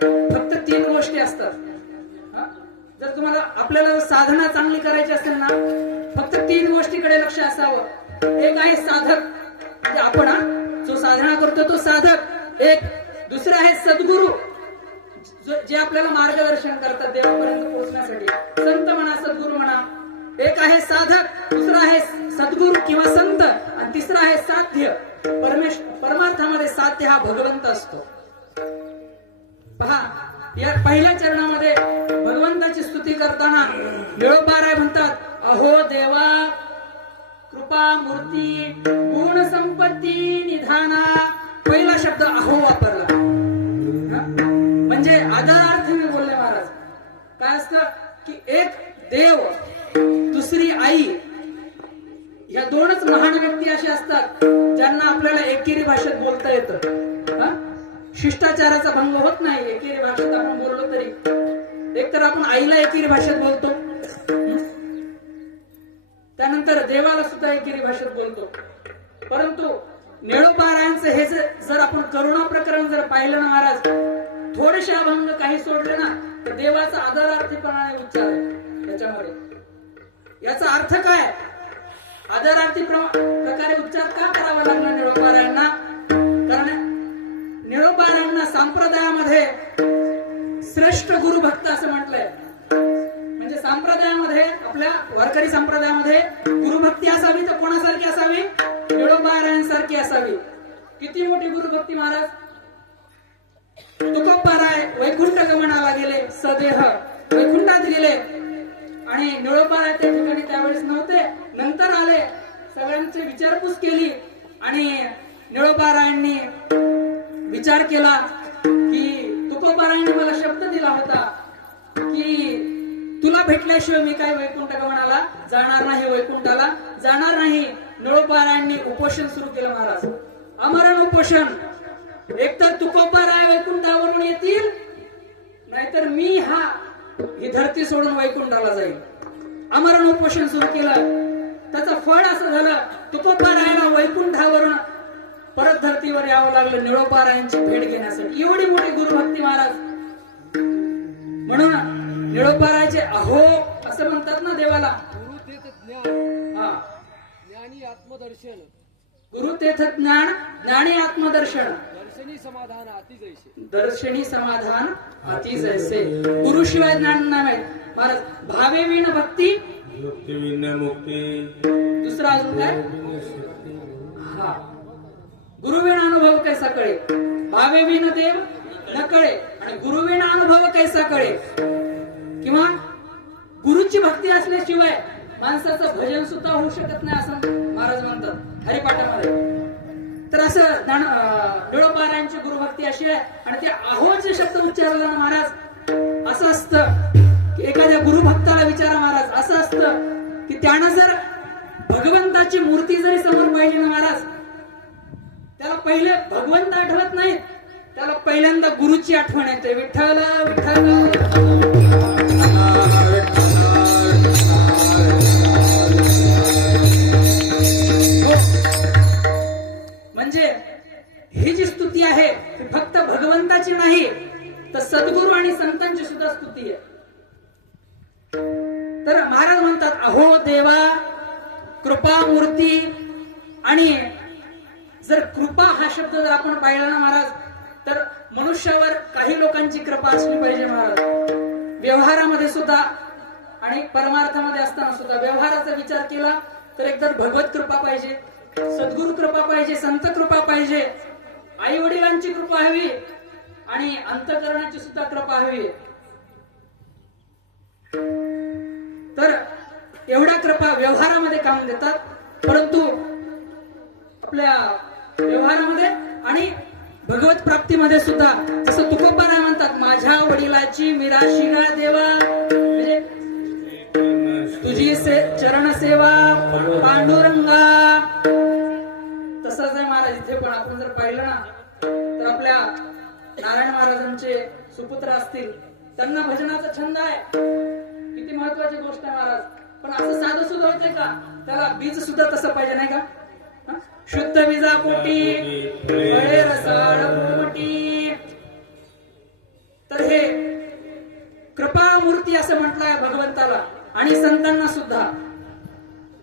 फक्त 3 गोष्टी असतात. हा? जर तुम्हाला आपल्याला साधना चांगली करायची असेल ना, फक्त 3 गोष्टीकडे लक्ष असावं. एक आहे साधक, म्हणजे आपण जो साधना करतो तो साधक. एक दुसरा आहे सद्गुरू, जे आपल्याला मार्गदर्शन करतात देवापर्यंत पोहोचण्यासाठी. संत म्हणा, सद्गुरू म्हणा. एक आहे साधक, दुसरा आहे सद्गुरू किंवा संत, आणि तिसरा आहे साध्य. परमार्थामध्ये साध्य हा भगवंत असतो. पहा, या पहिल्या चरणामध्ये भगवंताची स्तुती करताना निळोबाराय म्हणतात, अहो देवा कृपा मूर्ती गुण संपत्ती निधाना. पहिला शब्द अहो वापरला. म्हणजे आदरार्थी मी बोलले महाराज. काय असतं की एक देव, दुसरी आई, या 2च महान व्यक्ती अशी असतात ज्यांना आपल्याला एकेरी भाषेत बोलता येतं. शिष्टाचाराचा भंग होत नाही एकेरी भाषेत आपण बोललो तरी. एक तर आपण आईला एकेरी भाषेत बोलतो, त्यानंतर देवाला सुद्धा एकेरी भाषेत बोलतो. परंतु निळोबारायांचं हे जर आपण करुणा प्रकरण जर पाहिलं ना महाराज, थोडेसे अभंग काही सोडले ना तर देवाचा आदरार्थीपणाने उच्चार आहे त्याच्यामध्ये. याचा अर्थ काय? आदरार्थी प्रकारे उच्चार का करावा लागला निळोबारायांना? कारण निळोबारायांना संप्रदायामध्ये श्रेष्ठ गुरुभक्त असं म्हटलंय. म्हणजे संप्रदायामध्ये, आपल्या वारकरी संप्रदायामध्ये गुरुभक्ती असावी तर कोणासारखी असावी? निळोबारायांसारखी असावी. किती मोठी गुरुभक्ती महाराज! तुकोबाराय वैकुंठ गमनाला गेले, सदेह वैकुंठात गेले, आणि निळोबाराय त्या ठिकाणी त्यावेळेस नव्हते, नंतर आले. सगळ्यांची विचारपूस केली आणि निळोबारायांनी विचार केला की तुकोबारायांनी मला शब्द दिला होता की तुला भेटल्याशिवाय मी काय वैकुंठ गमनाला जाणार नाही, वैकुंठाला जाणार नाही. निळोबारायांनी उपोषण सुरू केलं महाराज, अमरण उपोषण. एकतर तुकोबाराय वैकुंठावरून येतील, नाहीतर मी ही धरती सोडून वैकुंठाला जाईल. अमरण उपोषण सुरू केलं. त्याचं फळ असं झालं, तुकोबारायाला वैकुंठावरून परत धर्तीवर यावं लागलं निळोबारायांची भेट घेण्यासाठी. एवढी मोठी गुरुभक्ती महाराज. म्हणून निळोबारायचे अहो असं म्हणतात ना देवाला. गुरु तेथ ज्ञान हा, ज्ञानी आत्मदर्शन गुरु तेथ ज्ञान ज्ञानी आत्मदर्शन दर्शनी समाधान अति जैसे. दर्शनी समाधान अति जैसे. गुरुशिवाय ज्ञान नाही माहित महाराज. भावे विण भक्ती, मुक्ती. दुसरा अजून काय? हा, गुरुविण अनुभव कैसा कळे, भावे विण देव न कळे, आणि गुरुविना अनुभव कैसा कळे, किंवा गुरुची भक्ती असल्याशिवाय माणसाचं भजन सुद्धा होऊ शकत नाही असं महाराज म्हणतात हरिपाठामध्ये. तर असं निळोबारायांची गुरुभक्ती अशी आहे. आणि ते आहोचे शब्द उच्चारला ना महाराज, असं असतं की एखाद्या गुरुभक्ताला विचारा महाराज, असं असतं की त्यानं जर भगवंताची मूर्ती जरी समोर पाहिली ना महाराज, त्याला पहिले भगवंत आठवत नाहीत, त्याला पहिल्यांदा गुरुची आठवण येते. विठ्ठल विठ्ठल. म्हणजे ही जी स्तुती आहे ती फक्त भगवंताची नाही, तर सद्गुरू आणि संतांची सुद्धा स्तुती आहे. तर महाराज म्हणतात, अहो देवा कृपा मूर्ती. आणि जर कृपा हा शब्द जर आपण पाहिला ना महाराज, तर मनुष्यावर काही लोकांची कृपा असली पाहिजे महाराज. व्यवहारामध्ये सुद्धा आणि परमार्थामध्ये असताना सुद्धा व्यवहाराचा विचार केला तर एकतर भगवत कृपा पाहिजे, सद्गुरु कृपा पाहिजे, संत कृपा पाहिजे, आई वडिलांची कृपा हवी आणि अंतःकरणाची सुद्धा कृपा हवी. तर एवढ्या कृपा व्यवहारामध्ये काम देतात, परंतु आपल्या व्यवहारामध्ये आणि भगवत प्राप्तीमध्ये सुद्धा जसं तुकोबाराय म्हणतात, माझ्या वडिलाची मिराशिगा देवा, म्हणजे तुझी चरण सेवा पांडुरंगा. तसंच आहे महाराज इथे पण आपण जर पाहिलं ना, तर आपल्या नारायण महाराजांचे सुपुत्र असतील, त्यांना भजनाचा छंद आहे. किती महत्वाची गोष्ट आहे महाराज. पण असं साधं सुद्धा होते का, त्याला बीज सुद्धा तसं पाहिजे नाही का. शुद्ध बीजा पोटी फळे रसाळ पोटी. तर हे कृपा मूर्ती असं म्हटलंय भगवंताला आणि संतांना सुद्धा.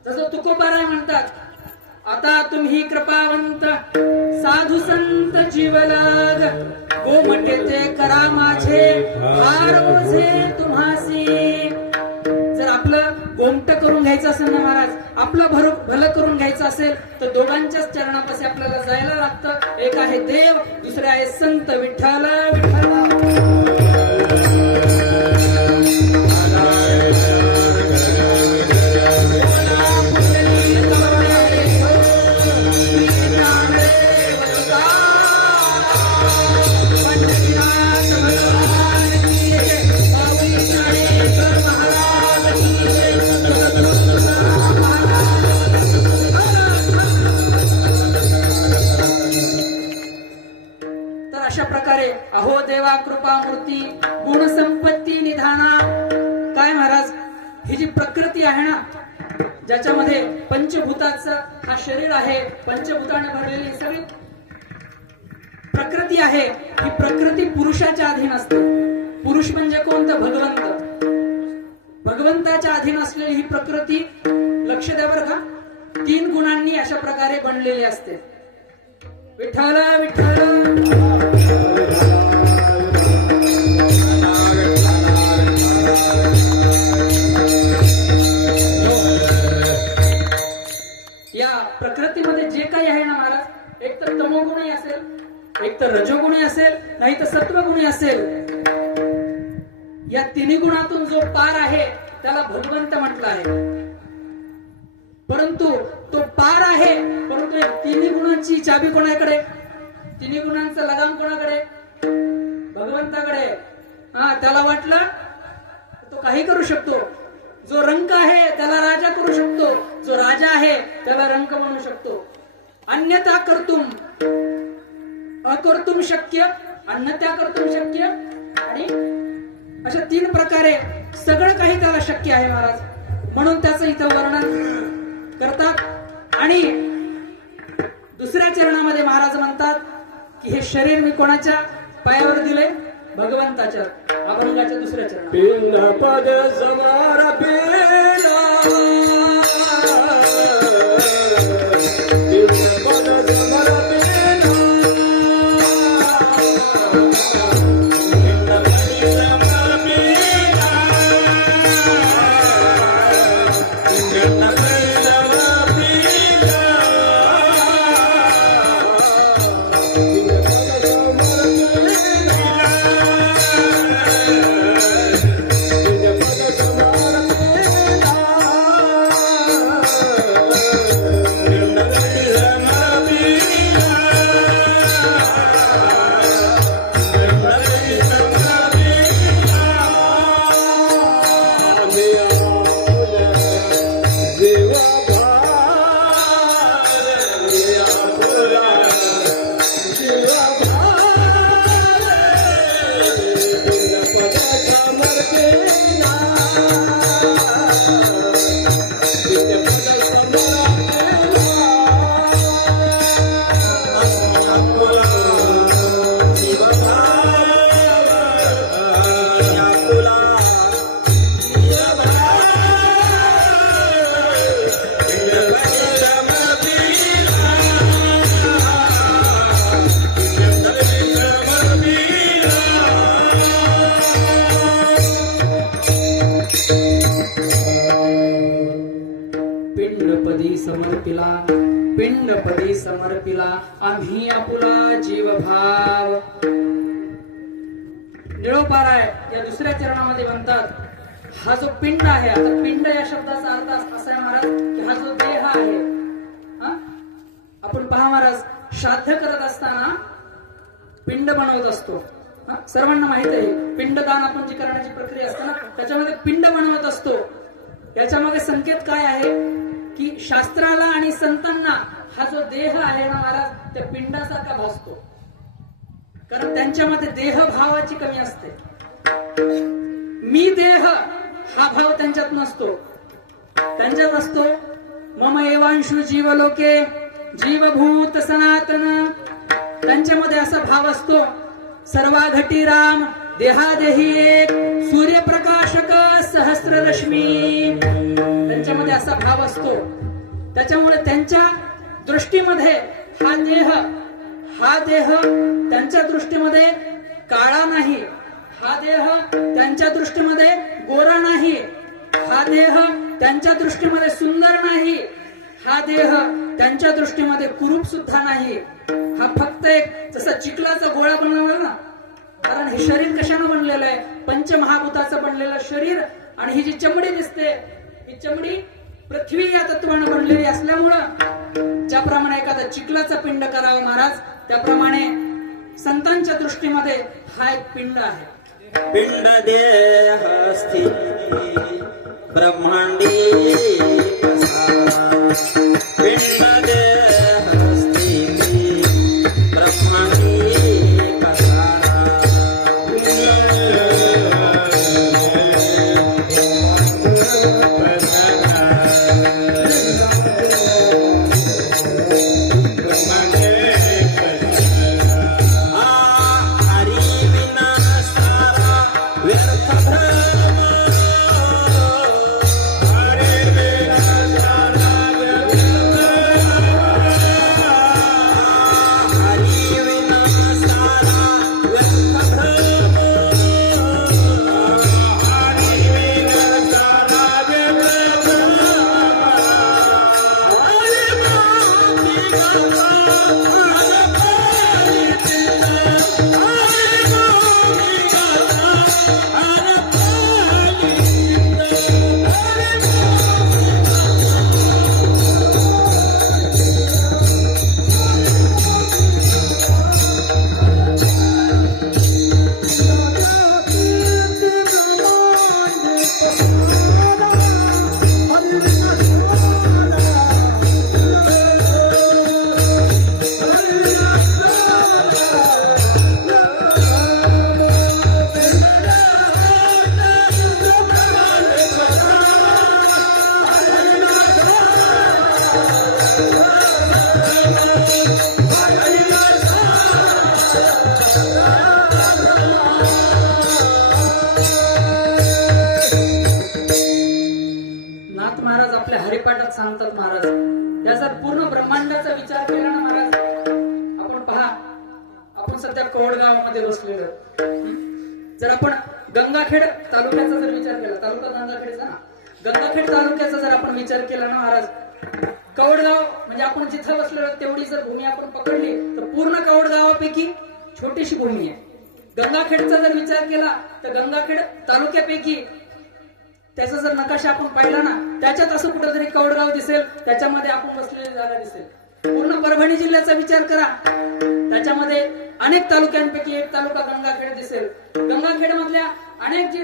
जसं तुकोबाराय म्हणतात, आता तुम्ही कृपावंत साधू संत जीवलाग, गोमटे ते करा माझे भार ओझे तुम्हासी. जर आपलं गोमट करून घ्यायचं असेल ना महाराज, आपलं भलं करून घ्यायचं असेल तर दोघांच्याच चरणापाशी आपल्याला जायला लागतं. एक आहे देव, दुसरे आहे संत विठ्ठल विठ्ठल. अशा प्रकारे अहो देवा कृपा मूर्ती गुण संपत्ती निधाना. काय महाराज, ही जी प्रकृती आहे ना, ज्याच्यामध्ये पंचभूताचं हा शरीर आहे, पंचभूताने भरलेली सगळी प्रकृती आहे, ही प्रकृती पुरुषाच्या अधीन असते. पुरुष म्हणजे कोणतं, भगवंत. भगवंताच्या अधीन असलेली ही प्रकृती, लक्ष द्या बरं का, 3 गुणांनी अशा प्रकारे बनलेली असते. विठ्ठल विठ्ठल. या प्रकृतीमध्ये जे काही आहे ना महाराज, एक तर तमोगुणी असेल, एक तर रजोगुणी असेल, नाही तर सत्वगुणी असेल. या 3 गुणातून जो पार आहे त्याला भगवंत म्हटलं आहे. परंतु तो पार आहे, परंतु या 3 गुणांची चाबी कोणाकडे, 3 गुणांचं लगाम कोणाकडे, भगवंताकडे. त्याला वाटलं तो काही करू शकतो. जो रंक आहे त्याला राजा करू शकतो, जो राजा आहे त्याला रंक म्हणू शकतो. अन्यथा कर्तुम अकर्तुम शक्य, अन्यथा कर्तुम शक्य, आणि अशा 3 प्रकारे सगळं काही त्याला शक्य आहे महाराज. म्हणून त्याचं इथं वर्णन करतात. आणि दुसऱ्या चरणामध्ये महाराज म्हणतात की हे शरीर मी कोणाच्या पायावर दिले, भगवंताच्या. अभंगाच्या दुसऱ्या चरणात पिंड पद समार पेला, पिंड पद समार पेला, समर्पिला पिंडपदी समर्पिला आम्ही आपुला जीवभाव. निळोपाराय या दुसऱ्या चरणामध्ये म्हणतात, हा जो पिंड आहे, आता पिंड या शब्दाचा अर्थ असा आहे महाराज की हा जो देह आहे, आपण पहा महाराज, श्राद्ध करत असताना पिंड बनवत असतो. सर्वांना माहित आहे पिंडदान आपण जी करण्याची प्रक्रिया असते ना, त्याच्यामध्ये पिंड बनवत असतो. याच्यामध्ये संकेत काय आहे की शास्त्राला आणि संतांना हा जो देह आहे ना महाराज, त्या पिंडासारखा भासतो. कारण त्यांच्यामध्ये देहभावाची कमी असते. मी देह हा भाव त्यांच्यात नसतो. त्यांच्यात असतो मम एवांशु जीवलोके जीवभूत सनातन. त्यांच्यामध्ये असा भाव असतो सर्वा घटी राम देहादेही एक सूर्यप्रकाशक सहस्ररश्मी. त्यांच्यामध्ये असा भाव असतो. त्याच्यामुळे त्यांच्या दृष्टीमध्ये हा देह त्यांच्या दृष्टीमध्ये काळा नाही, हा देह त्यांच्या दृष्टीमध्ये गोरा नाही, हा देह त्यांच्या दृष्टीमध्ये सुंदर नाही, हा देह त्यांच्या दृष्टीमध्ये कुरूप सुद्धा नाही. हा फक्त एक जसा चिखलाचा गोळा बनवला ना, कारण हे शरीर कशानं बनलेलं आहे, पंचमहाभूताचं बनलेलं शरीर. आणि ही जी चमडी दिसते, ही चमडी पृथ्वी या तत्वानं बनलेली असल्यामुळं ज्याप्रमाणे एखादा चिखलाचा पिंड करावा महाराज, त्याप्रमाणे संतांच्या दृष्टीमध्ये हा एक पिंड आहे. पिंड देह स्थिती ब्रह्मांडी पिंड देह स्थिती ब्रह्मांडी हरिपाठात सांगतात महाराज. या जर पूर्ण ब्रह्मांडाचा विचार केला ना महाराज, आपण पहा, आपण सध्या कोडगावामध्ये बसलेलो. जर आपण गंगाखेड तालुक्याचा जर विचार केला, तालुका गंगाखेडचा ना, गंगाखेड तालुक्याचा जर आपण विचार केला ना महाराज, कवडगाव म्हणजे आपण जिथं बसलेलो तेवढी जर भूमी आपण पकडली तर पूर्ण कवडगावापैकी छोटीशी भूमी आहे. गंगाखेडचा जर विचार केला तर गंगाखेड तालुक्यापैकी त्याचा जर नकाशा आपण पाहिला ना, त्याच्यात असं कुठेतरी कवडगाव दिसेल, त्याच्यामध्ये आपण बसलेली जागा दिसेल. पूर्ण परभणी जिल्ह्याचा विचार करा, त्याच्यामध्ये अनेक तालुक्यांपैकी एक तालुका गंगाखेड दिसेल. गंगाखेड मधल्या अनेक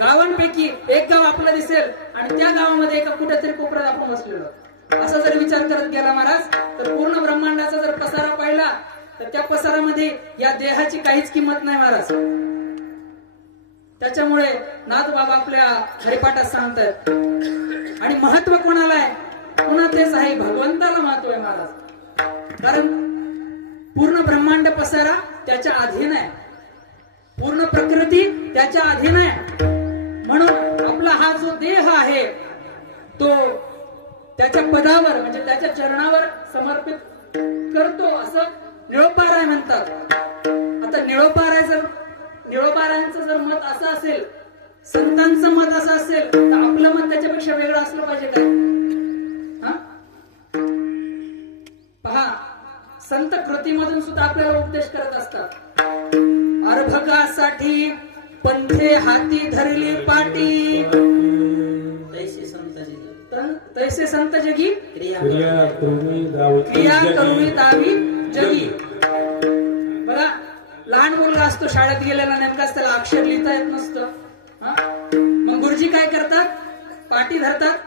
गावांपैकी एक गाव आपलं दिसेल आणि त्या गावामध्ये एका कुठेतरी कोपऱ्यात आपण बसलेलो. असा जर विचार करत गेला महाराज तर पूर्ण ब्रह्मांडाचा जर पसारा पाहिला तर त्या पसारामध्ये या देहाची काहीच किंमत नाही महाराज. त्याच्यामुळे नाथ बाबा आपल्या हरिपाठात सांगतात. आणि महत्व कोणाला आहे? पुन्हा तेच आहे, भगवंताला महत्व आहे महाराज. कारण पूर्ण ब्रह्मांड पसारा त्याच्या अधीन आहे, पूर्ण प्रकृती त्याच्या अधीन आहे. म्हणून आपला हा जो देह आहे तो त्याच्या पदावर म्हणजे त्याच्या चरणावर समर्पित करतो, असं निळोपाराय म्हणतात. आता निळोपारायांचं जर मत असं असेल, संतांचं मत असं असेल, तर आपलं मत त्याच्यापेक्षा वेगळं असलं पाहिजे काय? पहा, संत कृतीमधून सुद्धा आपल्याला उपदेश करत असतात. अर्भकासाठी पंथे हाती धरली पाटी, तैसे संत जगी तैसे संत जगी क्रिया क्रिया करुणी दावती क्रिया जगी. करुणी दावी जगी. बघा, लहान मुलगा असतो शाळेत गेलेला, नेमकाच त्याला अक्षर लिहिता येत नसतं. हा? मग गुरुजी काय करतात? पाटी धरतात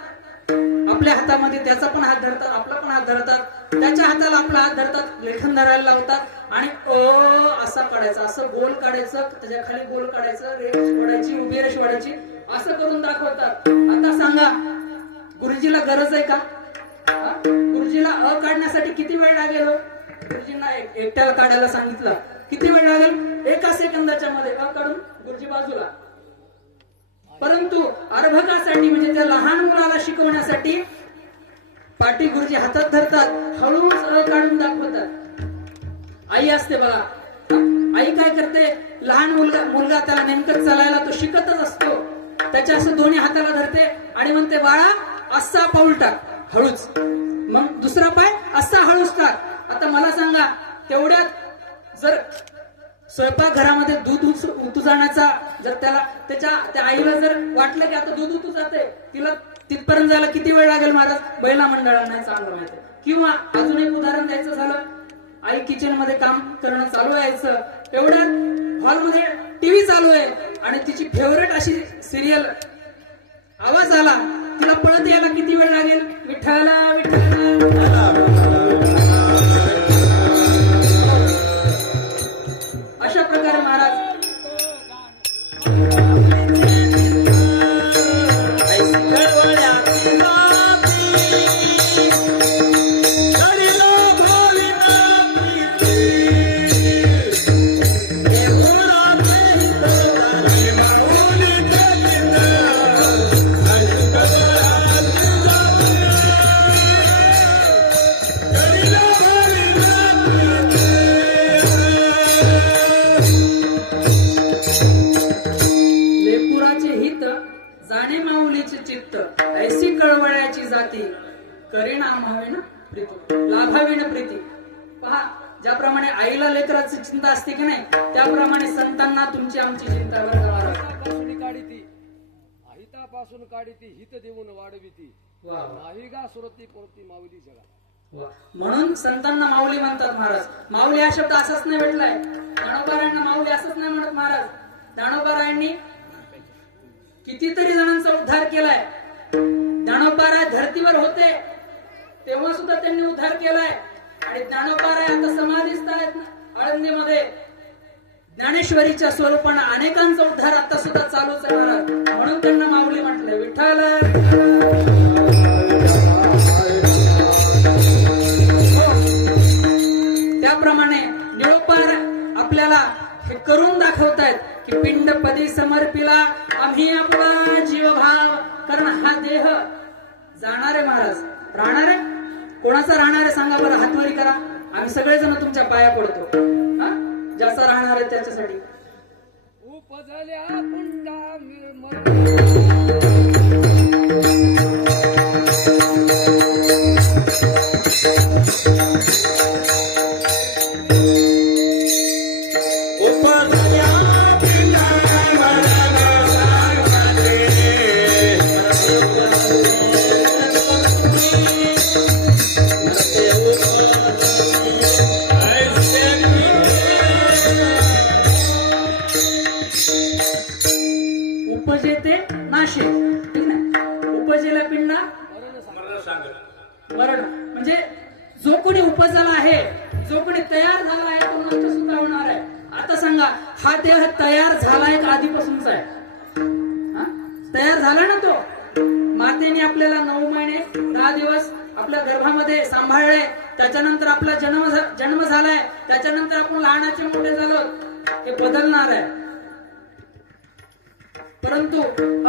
आपल्या हातामध्ये, त्याचा पण हात धरतात, आपला पण हात धरतात, त्याच्या हाताला आपला हात धरतात, लेखन धरायला लावतात आणि असा काढायचा, असं गोल काढायचं, त्याच्या खाली गोल काढायचं, रेष ओढायची, उभी रेष ओढायची, असं करून दाखवतात. आता सांगा, गुरुजीला गरज आहे का? हा? गुरुजीला काढण्यासाठी किती वेळ लागेल? गुरुजींना एकट्याला काढायला सांगितलं, किती वेळ लागेल? 1 सेकंदाच्या मध्ये काढून गुरुजी बाजूला. परंतु अर्भकासाठी म्हणजे त्या लहान मुलाला शिकवण्यासाठी पाटी गुरुजी हातात धरतात, हळूच काढून दाखवतात. आई असते बघा, आई काय करते? लहान मुलगा त्याला नेमकं चालायला तो शिकतच असतो, त्याच्या असं दोन्ही हाताला धरते आणि म्हणते, बाळा असा पाऊल टाक हळूच, मग दुसरा पाय असा हळूच टाक. आता मला सांगा, तेवढ्यात जर स्वयंपाकघरामध्ये दूध उतुजाण्याचा जर त्या आईला जर वाटलं की आता दूध उतू जाते, तिला तिथपर्यंत जायला किती वेळ लागेल महाराज? महिला मंडळांना चांगलं माहिती. किंवा अजून एक उदाहरण द्यायचं झालं, आई किचन मध्ये काम करणं चालू यायचं, एवढ्यात हॉलमध्ये टीव्ही चालू आहे आणि तिची फेवरेट अशी सिरियल आवाज आला, तिला पळत यायला किती वेळ लागेल? विठ्ठला विठ्ठला. अशा प्रकारे महाराज जाणे माऊलीचे चित्त, ऐसी कळवळ्याची जाती, करीनाम हवे ना प्रीती, लाभावी ना प्रीती. पहा, ज्याप्रमाणे आईला लेकराची चिंता असते की नाही, त्याप्रमाणे संतांना तुमची आमची चिंता पासून काढिती, अहितापासून काढिती, हित देऊन वाढविती, नाही गा सुरती पुरती माऊली जगा. म्हणून संतांना माऊली म्हणतात महाराज. माऊली हा शब्द असाच नाही भेटलाय, ज्ञानोबारायांना माऊली असंच नाही म्हणत महाराज. ज्ञानोबारायांनी कितीतरी जणांचा उद्धार केलाय. ज्ञानोबाराय धर्तीवर होते तेव्हा सुद्धा त्यांनी उद्धार केलाय आणि ज्ञानोबाराय आता समाधीस्थ आहेत आळंदीमध्ये. ज्ञानेश्वरीच्या स्वरूपाने अनेकांचा उद्धार आता सुद्धा चालूच आहे महाराज. म्हणून त्यांना माऊली म्हटलंय. विठ्ठल त्याप्रमाणे निळोपार आपल्याला हे करून दाखवतायत की पिंडपदी समर्पिला आम्ही आपला जीवभाव. कारण हा देह जाणार आहे महाराज, राहणार आहे. कोणाचा राहणार आहे सांगा बरं, हातवरी करा. आम्ही सगळेजण तुमच्या पाया पडतो. ज्याचा राहणार आहे त्याच्यासाठी. उपजल्या पुंडा उपजेते नाशे, ठीक नाही. उपजेला पिंडा मरण. म्हणजे जो कोणी उपजला आहे, जो कोणी तयार झाला आहे, तो नष्ट सुद्धा होणार आहे. आता सांगा, हा देह तयार झालाय का आधीपासूनचा आहे? तयार झाला ना तो. मातेने आपल्याला 9 महिने 10 दिवस आपल्या गर्भामध्ये सांभाळले. त्याच्यानंतर आपला जन्म झालाय. त्याच्यानंतर आपण लहानाचे मोठे झालो. हे बदलणार आहे. परंतु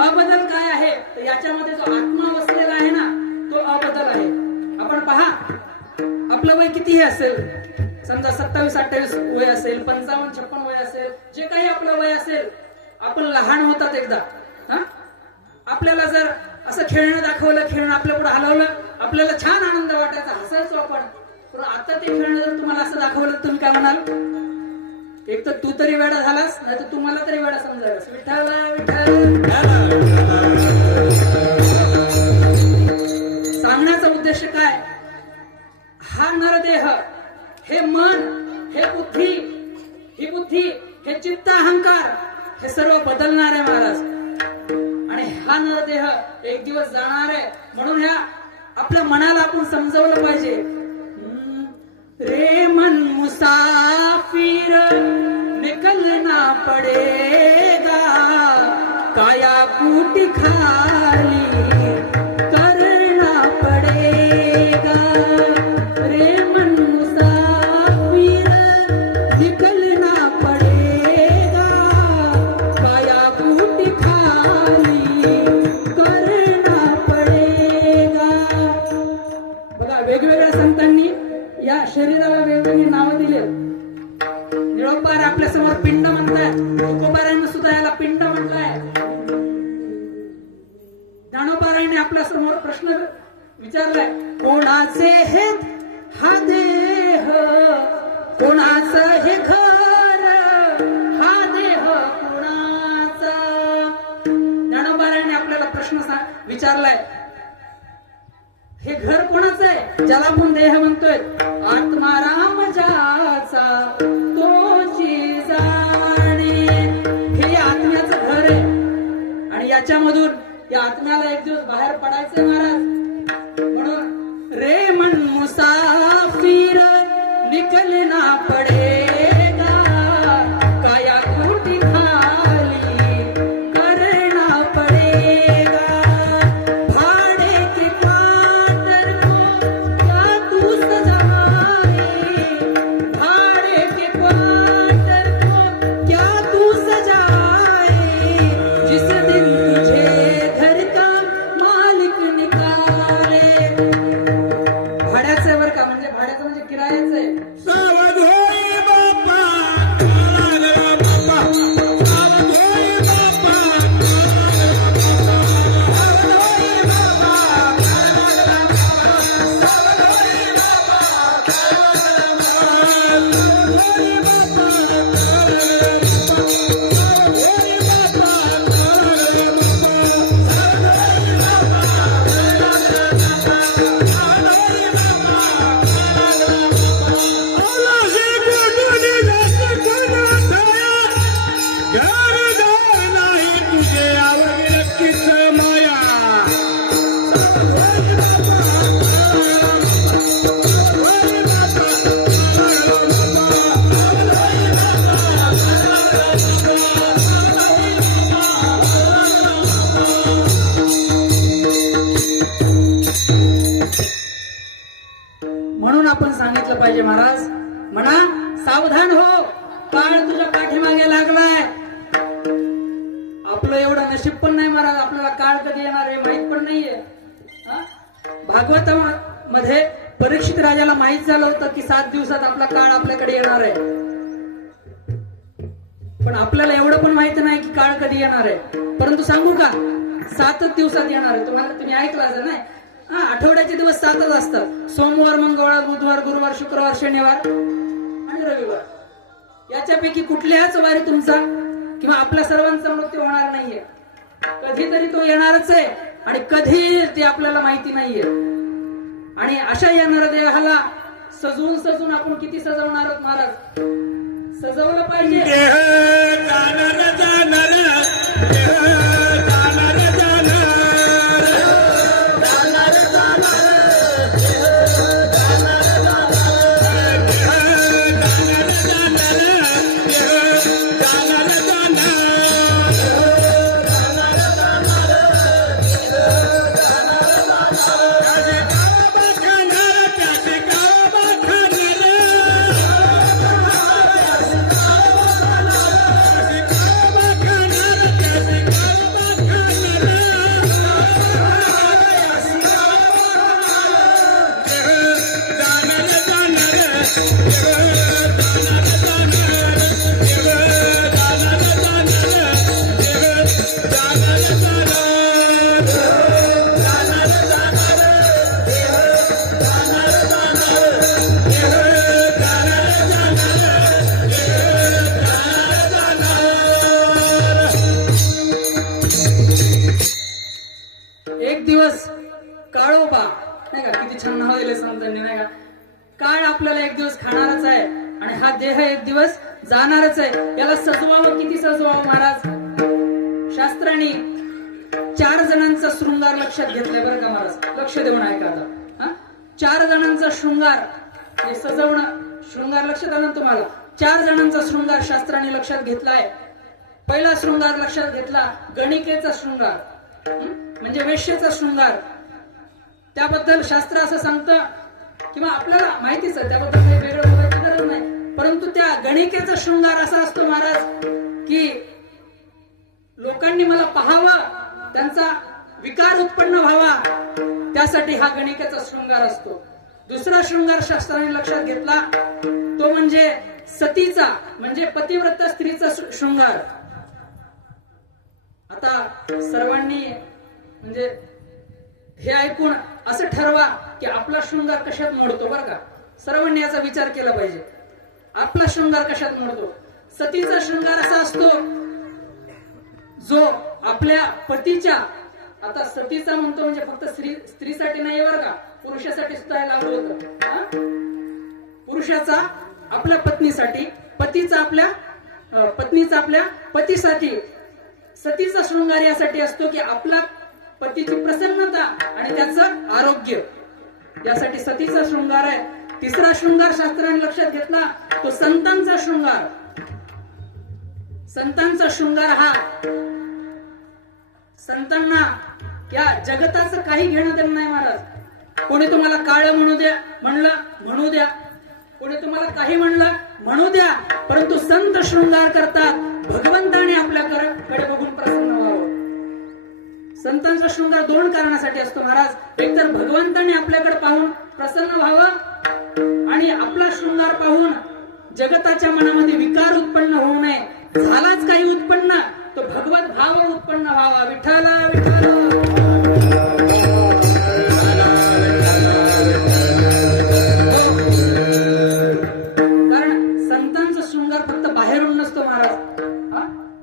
अबदल काय आहे, तर याच्यामध्ये जो आत्मा वसलेला आहे ना, तो अबदल आहे. आपण पहा, आपलं वय कितीही असेल, समजा 27-28 वय असेल, 55-56 वय असेल, जे काही आपलं वय असेल, आपण लहान होतात एकदा. आपल्याला जर असं खेळणं दाखवलं, खेळणं आपल्या पुढे हलवलं, आपल्याला छान आनंद वाटायचा, हसायचो आपण. पण आता ते खेळणं जर तुम्हाला असं दाखवलं तर तुम्ही काय म्हणाल? एक तर तू तरी वेडा झालास, नाही तर तुम्हाला तरी वेडा समजायलास. विठ्ठल विठ्ठल. सांगण्याचा उद्देश काय? हा नरदेह, हे मन, हे बुद्धी, ही बुद्धी, हे चित्त, अहंकार, हे सर्व बदलणार आहे महाराज. आणि हा नरदेह एक दिवस जाणार आहे. म्हणून ह्या आपल्या मनाला आपण समजवलं पाहिजे. रे मन मुसाफिर निकलना पडेगा, काया कूटी खाली करना पडेगा. रे मन मुसाफिर निकलना पडेगा, काया कूटी खाली करना पडेगा. बघा, वेगवेगळ्या संतांनी या शरीराला वेगवेगळी नावं दिली. निळोबार आपल्या समोर पिंड म्हणतायत, तुकोबारांनी सुद्धा याला पिंड म्हटलंय. ज्ञानोबारांनी आपल्या समोर प्रश्न विचारलाय, कोणाचे हे हा देह, कोणाचं हे घर, हा देह कोणाचा? ज्ञानोबारांनी आपल्याला प्रश्न विचारलाय, हे घर कोणाचं आहे ज्याला आपण देह म्हणतोय? आत्मा राम ज्याचा तोची जाणे. हे आत्म्याचं घर आहे आणि याच्यामधून या आत्म्याला एक दिवस बाहेर पडायचंय महाराज. म्हणून रे मन मुसाफिर निकलना पडेगा, काया कूटी खाली करना पडेगा. भाड़े के क्वार्टर को क्या तू सजाए, भाड़े के क्वार्टर को क्या तू सजाए, जिस दिन तुझे घर का मालिक निकाले. भाड्याचं बरं का, म्हणजे भाड्याचं म्हणजे किरायाचं आहे. सावध होई बाप्पा, काळाला बाप्पा, सावध होई बाप्पा, सावध होई बाप्पा, काळाला बाप्पा, सावध होई बाप्पा, काळाला बाप्पा, सावध होई बाप्पा, काळाला बाप्पा, सावध होई बाप्पा, काळाला बाप्पा, सावध होई बाप्पा, म्हणून आपण सांगितलं पाहिजे महाराज, म्हणा सावधान हो, काळ तुझ्या पाठीमागे लागलाय. आपलं एवढं नशीब पण नाही महाराज, आपल्याला काळ कधी येणार हे माहित पण नाहीये. भागवतामध्ये परीक्षित राजाला माहित झालं होतं की 7 दिवसात आपला काळ आपल्याकडे येणार आहे. पण आपल्याला एवढं पण माहित नाही की काळ कधी येणार आहे. परंतु सांगू का, 7च दिवसात येणार आहे. तुम्ही ऐकलं असेल नाही, आठवड्याचे दिवस 7च असतात. सोमवार, मंगळवार, बुधवार, गुरुवार, शुक्रवार, शनिवार आणि रविवार. याच्यापैकी कुठल्याच वारी तुमचा किंवा आपल्या सर्वांचा मृत्यू होणार नाहीये. कधीतरी तो येणारच आहे आणि कधी ते आपल्याला माहिती नाहीये. आणि अशा या नरदेहाला सजवून सजवून आपण किती सजवणार आहोत महाराज? सजवलं पाहिजे. जाणार जाणार, जाणार हा देह एक दिवस जाणारच आहे. याला सजवावं, किती सजवावं महाराज. शास्त्रांनी 4 जणांचा शृंगार लक्षात घेतलाय बरं का महाराज. लक्ष देऊन ऐका आता. 4 जणांचा शृंगार हे सजवणं, शृंगार लक्षात आलं तुम्हाला. 4 जणांचा शृंगार शास्त्राने लक्षात घेतलाय. पहिला शृंगार लक्षात घेतला गणिकेचा शृंगार, म्हणजे वेश्येचा शृंगार. त्याबद्दल शास्त्र असं सांगतं किंवा आपल्याला माहितीच आहे, त्याबद्दल काही वेगळं बोलायची गरज नाही. परंतु त्या गणिकेचा शृंगार असा असतो महाराज की लोकांनी मला पाहावं, त्यांचा विकार उत्पन्न व्हावा, त्यासाठी हा गणिकेचा शृंगार असतो. दुसरा शृंगार शास्त्राने लक्षात घेतला तो म्हणजे सतीचा, म्हणजे पतिव्रत स्त्रीचा शृंगार. आता सर्वांनी म्हणजे हे ऐकून असं ठरवा की आपला शृंगार कशात मोडतो बरं का. सर्वांनी याचा विचार केला पाहिजे. आपला शृंगार कशात मोडतो. सतीचा शृंगार असा असतो जो आपल्या पतीच्या, आता सतीचा म्हणतो म्हणजे फक्त स्त्रीसाठी नाही बरं का, पुरुषासाठी सुद्धा लागू होतं. पुरुषाचा आपल्या पत्नीसाठी, पतीचा आपल्या पतीसाठी. सतीचा शृंगार यासाठी असतो की आपला पतीची प्रसन्नता आणि त्याचं आरोग्य, यासाठी सतीचा शृंगार आहे. तिसरा शृंगार शास्त्राने लक्षात घेतला तो संतांचा शृंगार. संतांचा शृंगार हा संतांना या जगताचं काही घेणं देणं नाही महाराज. कोणी तुम्हाला काळं म्हणू द्या, कोणी तुम्हाला काही म्हणू द्या, परंतु संत शृंगार करतात भगवंताने आपल्याकडे बघून प्रसन्न व्हावं. संतांचा शृंगार 2 कारणासाठी असतो महाराज. एक तर भगवंताने आपल्याकडे पाहून प्रसन्न व्हावं आणि आपला शृंगार पाहून जगताच्या मनामध्ये विकार उत्पन्न होऊ नये. झालाच काही उत्पन्न तो भगवत भाव उत्पन्न व्हावा. विठ्ठल विठ्ठल.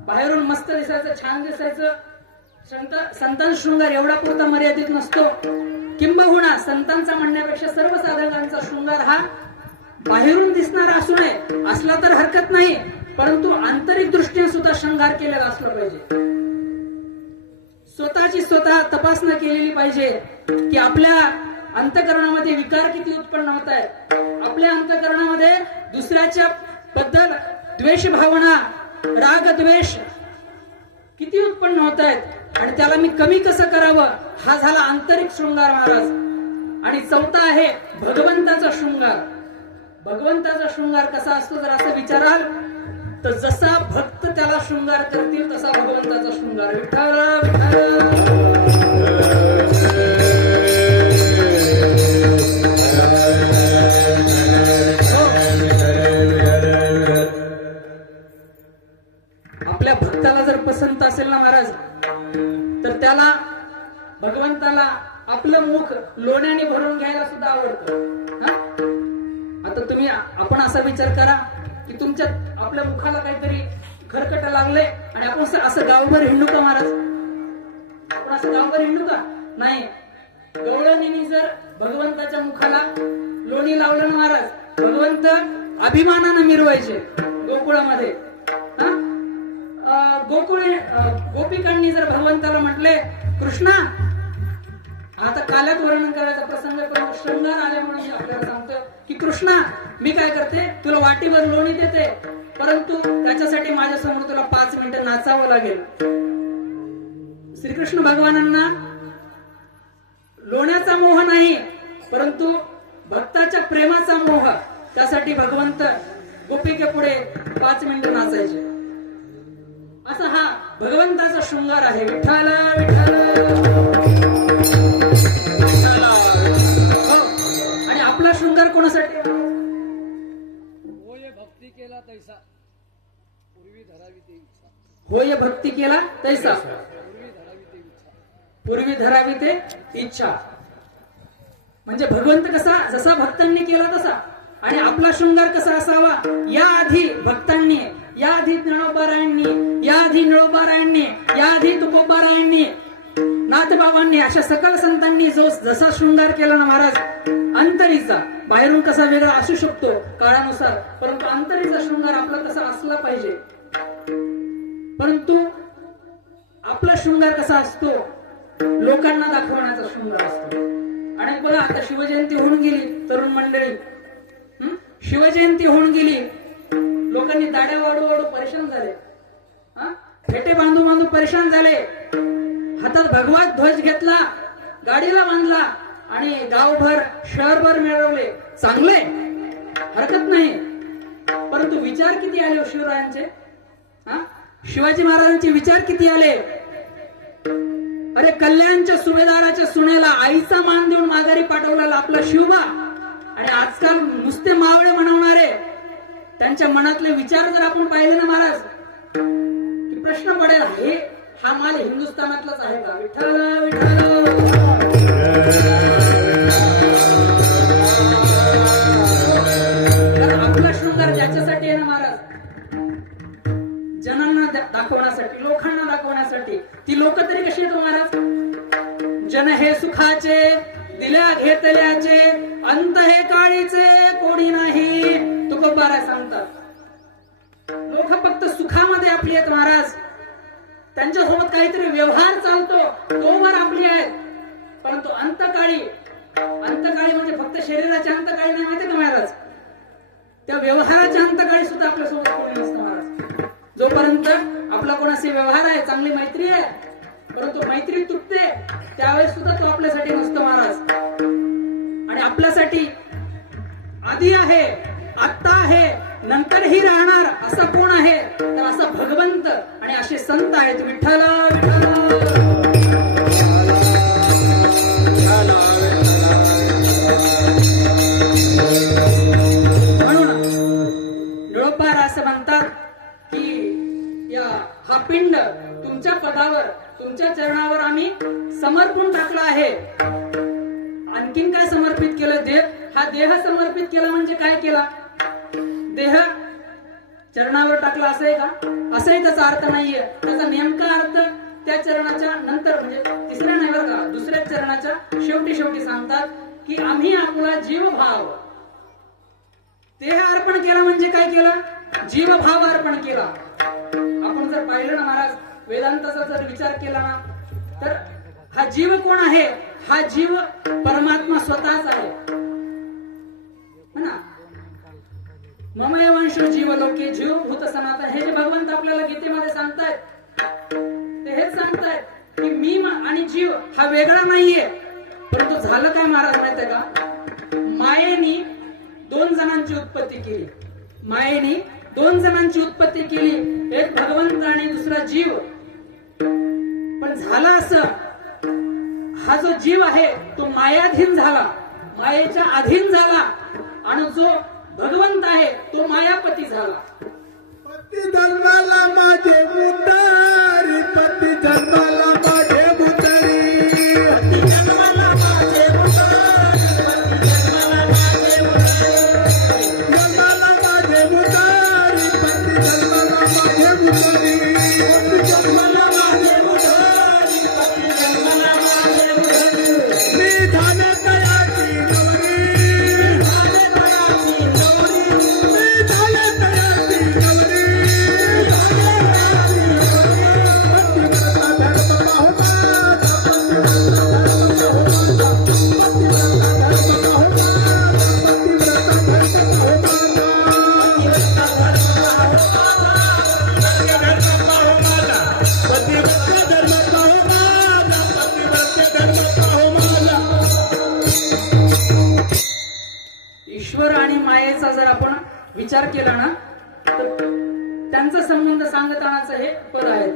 बाहेरून मस्त दिसायचं, छान दिसायचं. संतांचा शृंगार एवढा पुरता मर्यादित नसतो. किंबहुना संतांचा म्हणण्यापेक्षा सर्व साधकांचा शृंगार हा बाहेरून दिसणारा असू नये, असला तर हरकत नाही, परंतु आंतरिक दृष्टीने सुद्धा शृंगार केलेला असला पाहिजे. स्वतःची स्वतः तपासणी केलेली पाहिजे की आपल्या अंतःकरणामध्ये विकार किती उत्पन्न होत आहेत. आपल्या अंतःकरणामध्ये दुसऱ्याच्या बद्दल द्वेष भावना, राग द्वेष किती उत्पन्न होत आहेत आणि त्याला मी कमी कसं करावं, हा झाला आंतरिक शृंगार महाराज. आणि चौथा आहे भगवंताचा शृंगार. भगवंताचा शृंगार कसा असतो जर असं विचाराल तर जसा भक्त त्याला शृंगार करतील तसा भगवंताचा शृंगार. विठ्ठल आपल्या भक्ताला जर पसंत असेल ना महाराज तर त्याला भगवंताला आपलं मुख लोण्याने भरून घ्यायला सुद्धा आवडतं. आता तुम्ही आपण असा विचार करा की तुमच्या आपल्या मुखाला काहीतरी खरकट लागले आणि आपण असं गावभर हिंडू का महाराज. आपण असं गावभर हिंडू का नाही. गवळणीने जर भगवंताच्या मुखाला लोणी लावलं ना महाराज, भगवंत अभिमानानं मिरवायचे गोकुळामध्ये. गोपिकांनी जर भगवंताला म्हटले कृष्णा, आता काल्यात वर्णन करायचा प्रसंग पण शृंगार आल्यामुळे मी आपल्याला सांगतो की कृष्णा मी काय करते, तुला वाटीभर लोणी देते, परंतु त्याच्यासाठी माझ्या समोर तुला 5 मिनिटं नाचावं लागेल. श्रीकृष्ण भगवानांना लोण्याचा मोह नाही, परंतु भक्ताच्या प्रेमाचा मोह. त्यासाठी भगवंत गोपिके पुढे 5 मिनिटं नाचायचे. असा हा भगवंताचा शृंगार आहे. विठ्ठल विठ्ठल. आणि आपला शृंगार कोणासाठी. होय भक्ती केला तैसा पूर्वी धरावी ते इच्छा. होय भक्ती केला तैसा पूर्वी धरावी ते इच्छा. म्हणजे भगवंत कसा, जसा भक्तांनी केला तसा. आणि आपला शृंगार कसा असावा, याआधी भक्तांनी, याआधी ज्ञानोबारायांनी, याआधी निळोबारायांनी, याआधी तुकोबारायांनी, नाथबाबांनी, अशा सकल संतांनी जो जसा शृंगार केला ना महाराज अंतरीचा, बाहेरून कसा वेगळा असू शकतो काळानुसार, परंतु आंतरिक शृंगार आपला तसा असला पाहिजे. परंतु आपला शृंगार कसा असतो, लोकांना दाखवण्याचा शृंगार असतो. आणि बघा आता शिवजयंती होऊन गेली, तरुण मंडळी शिवजयंती होऊन गेली, लोकांनी दाड्या वाढू वाढू परेशान झाले, फेटे बांधू बांधू परेशान झाले, हातात भगवा ध्वज घेतला, गाडीला बांधला आणि गावभर शहरभर मिळवले. चांगले, हरकत नाही, परंतु विचार किती आले शिवरायांचे, शिवाजी महाराजांचे विचार किती आले. अरे कल्याणच्या सुभेदाराच्या सुनेला आईचा मान देऊन माघारी पाठवलेला आपला शिवबा, आणि आजकाल नुसते मावळे म्हणवणारे त्यांच्या मनातले विचार जर आपण पाहिले ना महाराज, की प्रश्न पडेल, हा माल हिंदुस्थानातलाच आहे का. विठ्ठल विठ्ठल. आपला शृंगार ज्याच्यासाठी आहे ना महाराज, जनांना दाखवण्यासाठी, लोकांना दाखवण्यासाठी. ती लोक तरी कशी येतो महाराज, जन हे सुखाचे दिल्या घेतल्याचे, अंत हे काळीचे कोणी नाही, तुकोबारा सांगतात. लोक फक्त सुखामध्ये आपली आहेत महाराज, त्यांच्यासोबत काहीतरी व्यवहार चालतो तोवर आपली आहेत, परंतु अंतकाळी म्हणजे फक्त शरीराच्या अंतकाळी नाही, माहिती का महाराज, त्या व्यवहाराच्या अंतकाळी सुद्धा आपल्यासोबत कोणी नसतं महाराज. जोपर्यंत आपला कोणाशी व्यवहार आहे, चांगली मैत्री आहे, परंतु मैत्री तुटते त्यावेळेस सुद्धा तो आपल्यासाठी नसतो महाराज. आणि आपल्यासाठी आधी आहे, आत्ता आहे, नंतरही राहणार असा कोण आहे, तर असा भगवंत आणि असे संत आहेत. विठ्ठल विठ्ठल. म्हणून निळोपार असं म्हणतात की हा पिंड तुमच्या पदावर, तुमच्या चरणावर आम्ही समर्पण टाकला आहे. आणखीन काय समर्पित केलं, हा देह समर्पित केला म्हणजे काय केला, देह चरणावर टाकला असं आहे का, असंही त्याचा अर्थ नाहीये. त्याचा नेमका अर्थ त्या चरणाच्या नंतर, म्हणजे तिसऱ्या नाही बरं का, दुसऱ्या चरणाच्या शेवटी सांगतात की आम्ही आपला जीवभाव, देह अर्पण केला म्हणजे काय केलं, जीवभाव अर्पण केला. आपण जर पाहिलं ना महाराज, वेदांताचा जर विचार केला ना, तर हा जीव कोण आहे, हा जीव परमात्मा स्वतःच आहे ना. मम एवंश जीव लोके जीव भूत सनातन, हे जे भगवंत आपल्याला गीतेमध्ये सांगतायत, ते हेच सांगतायत की मी आणि जीव हा वेगळा नाहीये. परंतु झालं काय महाराज माहितीये का, मायेनी दोन जणांची उत्पत्ती केली, मायेनी दोन जणांची उत्पत्ती केली, एक भगवंत आणि दुसरा जीव. पण झालं असं, हा जो जीव आहे तो मायाधीन झाला, मायेच्या अधीन झाला, आणि जो भगवंत आहे तो मायापती झाला. पती जन्माला माझे मुतारी, पती जन्माला माझे मुतारी, पती जन्माला माझे मुतारी, जन्माला माझे मुतारी, पती जन्माला माझे मुतारी, पती जन्माला माझे मुतारी, पती जन्माला माझे मुतारी. मी झाले तयाची नवरी, झाले तयाची नवरी, मी झाले तयाची नवरी, ईश्वर आणि मायेचा जर आपण विचार केला ना, तर त्यांचा संबंध सांगतानाच हे पद आहे,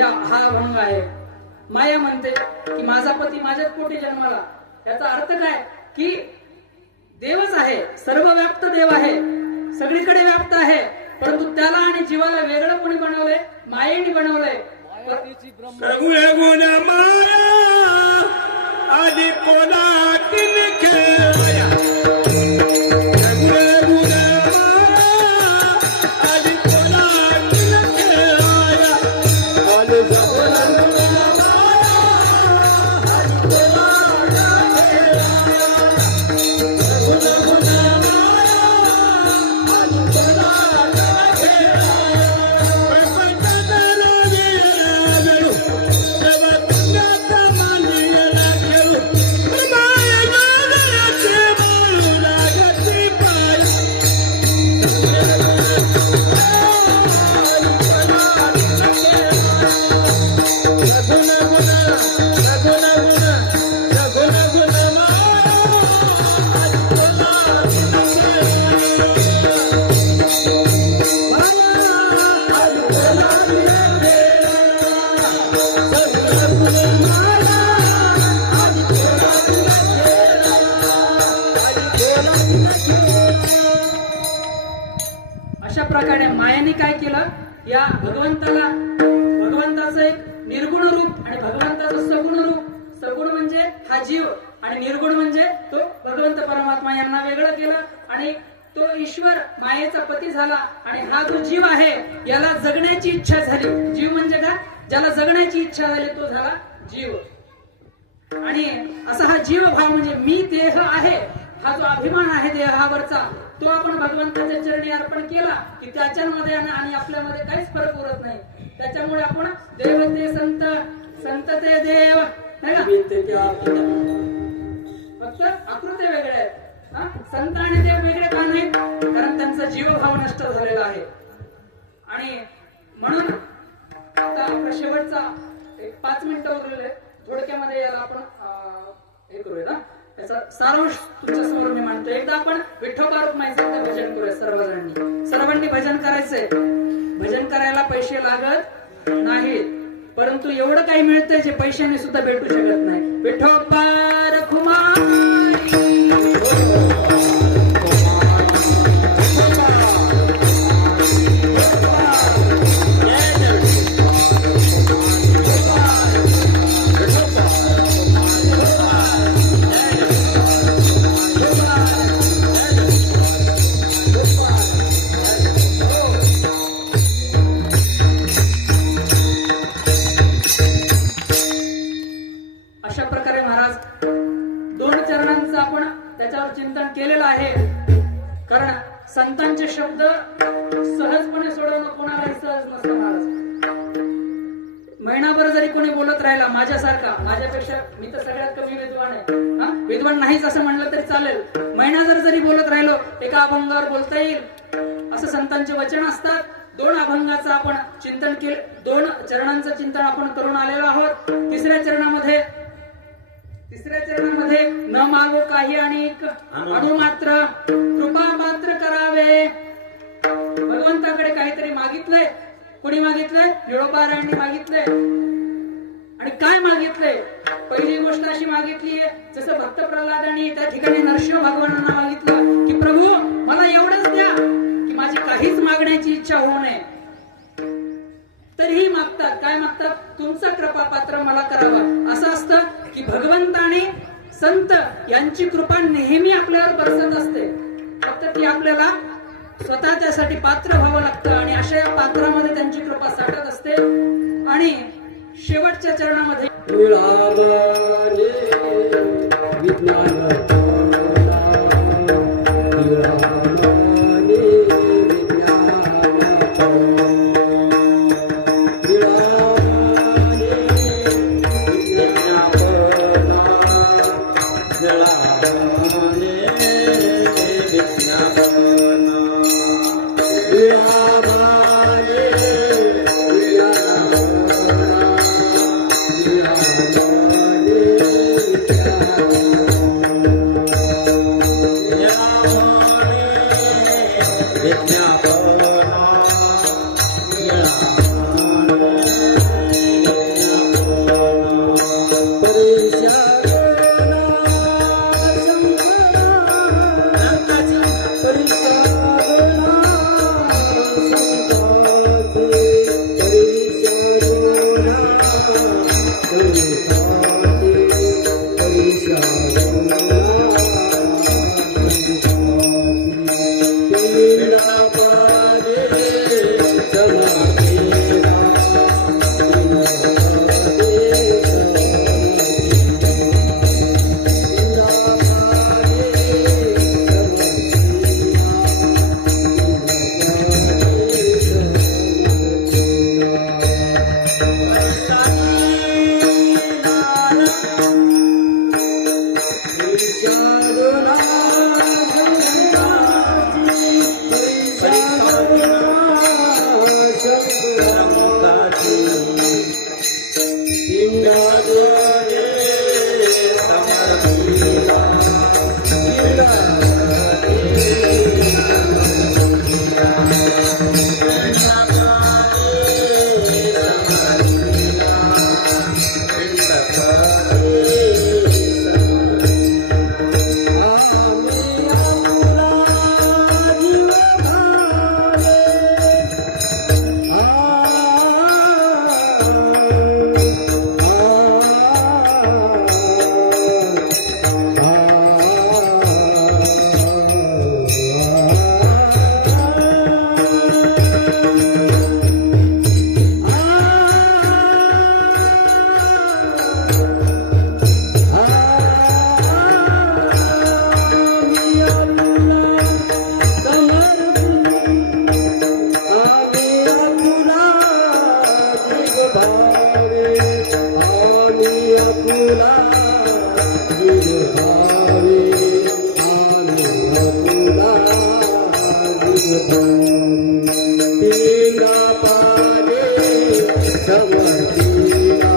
हा अभंग आहे. माया म्हणते की माझा पती माझ्याच पोटी जन्माला, याचा अर्थ काय की देवच आहे, सर्व व्याप्त देव आहे, सगळीकडे व्याप्त आहे, परंतु त्याला आणि जीवाला वेगळं कोणी बनवलंय, मायेने बनवलंय. सगळे गुण माया आधी कोणातील खेळाया, सगळे गुण माया आधी कोणातील खेळाया, आधी सगळे गुण माया आधी कोणातील खेळाया, सगळे गुण अशा प्रकारे मायाने काय केलं, या भगवंताचं एक निर्गुण रूप आणि भगवंताचं सगुण रूप, सगुण म्हणजे हा जीव आणि निर्गुण म्हणजे तो भगवंत परमात्मा, यांना वेगळं केलं आणि तो ईश्वर मायेचा पती झाला आणि हा जो जीव आहे याला जगण्याची इच्छा झाली. जीव म्हणजे काय, ज्याला जगण्याची इच्छा झाली तो झाला जीव. आणि असा हा जीव भाव म्हणजे मी देह आहे, हा जो अभिमान आहे देहावरचा, तो आपण भगवंताच्या चरणी अर्पण केला की त्याच्यामध्ये आणि आपल्यामध्ये काहीच फरक उरत नाही. त्याच्यामुळे आपण देव ते संत, संत ते देव, नाही का, फक्त आकृती वेगळ्या आहेत. संत आणि देव वेगळे का नाही, कारण त्यांचा जीवभाव नष्ट झालेला आहे. आणि म्हणून आता आपला शेवटचा एक 5 मिनिटं उरलेले, थोडक्यामध्ये याला आपण हे करूया ना, याचा सारांश तुमच्या समोर मी मांडतो. एकदा आपण विठोबा रुक्माईचं भजन करूया सर्वांनी भजन करायचंय. भजन करायला पैसे लागत नाहीत, परंतु एवढं काही मिळतंय जे पैशाने सुद्धा भेटू शकत नाही. विठोबा रुक्माई केलेलं आहे. कारण संतांचे शब्द सहजपणे सोडवणं कोणालाही सहज नसतं महाराज. महिनाभर जरी कोणी बोलत राहिला माझ्यासारखा, माझ्यापेक्षा मी तर सगळ्यात कमी विद्वान आहे, विद्वान नाहीच असं म्हणलं तरी चालेल, महिना जरी बोलत राहिलो एका अभंगावर बोलता येईल असं संतांचे वचन असतात. 2 अभंगाचं आपण चिंतन केलं, 2 चरणांचं चिंतन आपण करून आलेलो आहोत. तिसऱ्या चरणामध्ये न मागो काही आणि अणु मात्र कृपा मात्र करावे. भगवंताकडे काहीतरी मागितलंय. कोणी मागितलंय? निळोबारायांनी मागितलंय. आणि काय मागितलंय? पहिली गोष्ट अशी मागितलीये, जसं भक्त प्रल्हादांनी त्या ठिकाणी नरसिंह भगवानांना मागितलं की प्रभू मला एवढंच द्या की माझी काहीच मागण्याची इच्छा होऊ नये. तरीही मागतात. काय मागतात? तुमचा कृपा पात्र मला करावा. असं असतं की भगवंताने संत यांची कृपा नेहमी आपल्यावर बरसत असते, फक्त ती आपल्याला स्वतः त्यासाठी पात्र व्हावं लागतं. आणि अशा या पात्रामध्ये त्यांची कृपा साठत असते. आणि शेवटच्या चरणामध्ये परी तिला पादे समर्पिला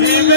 तिला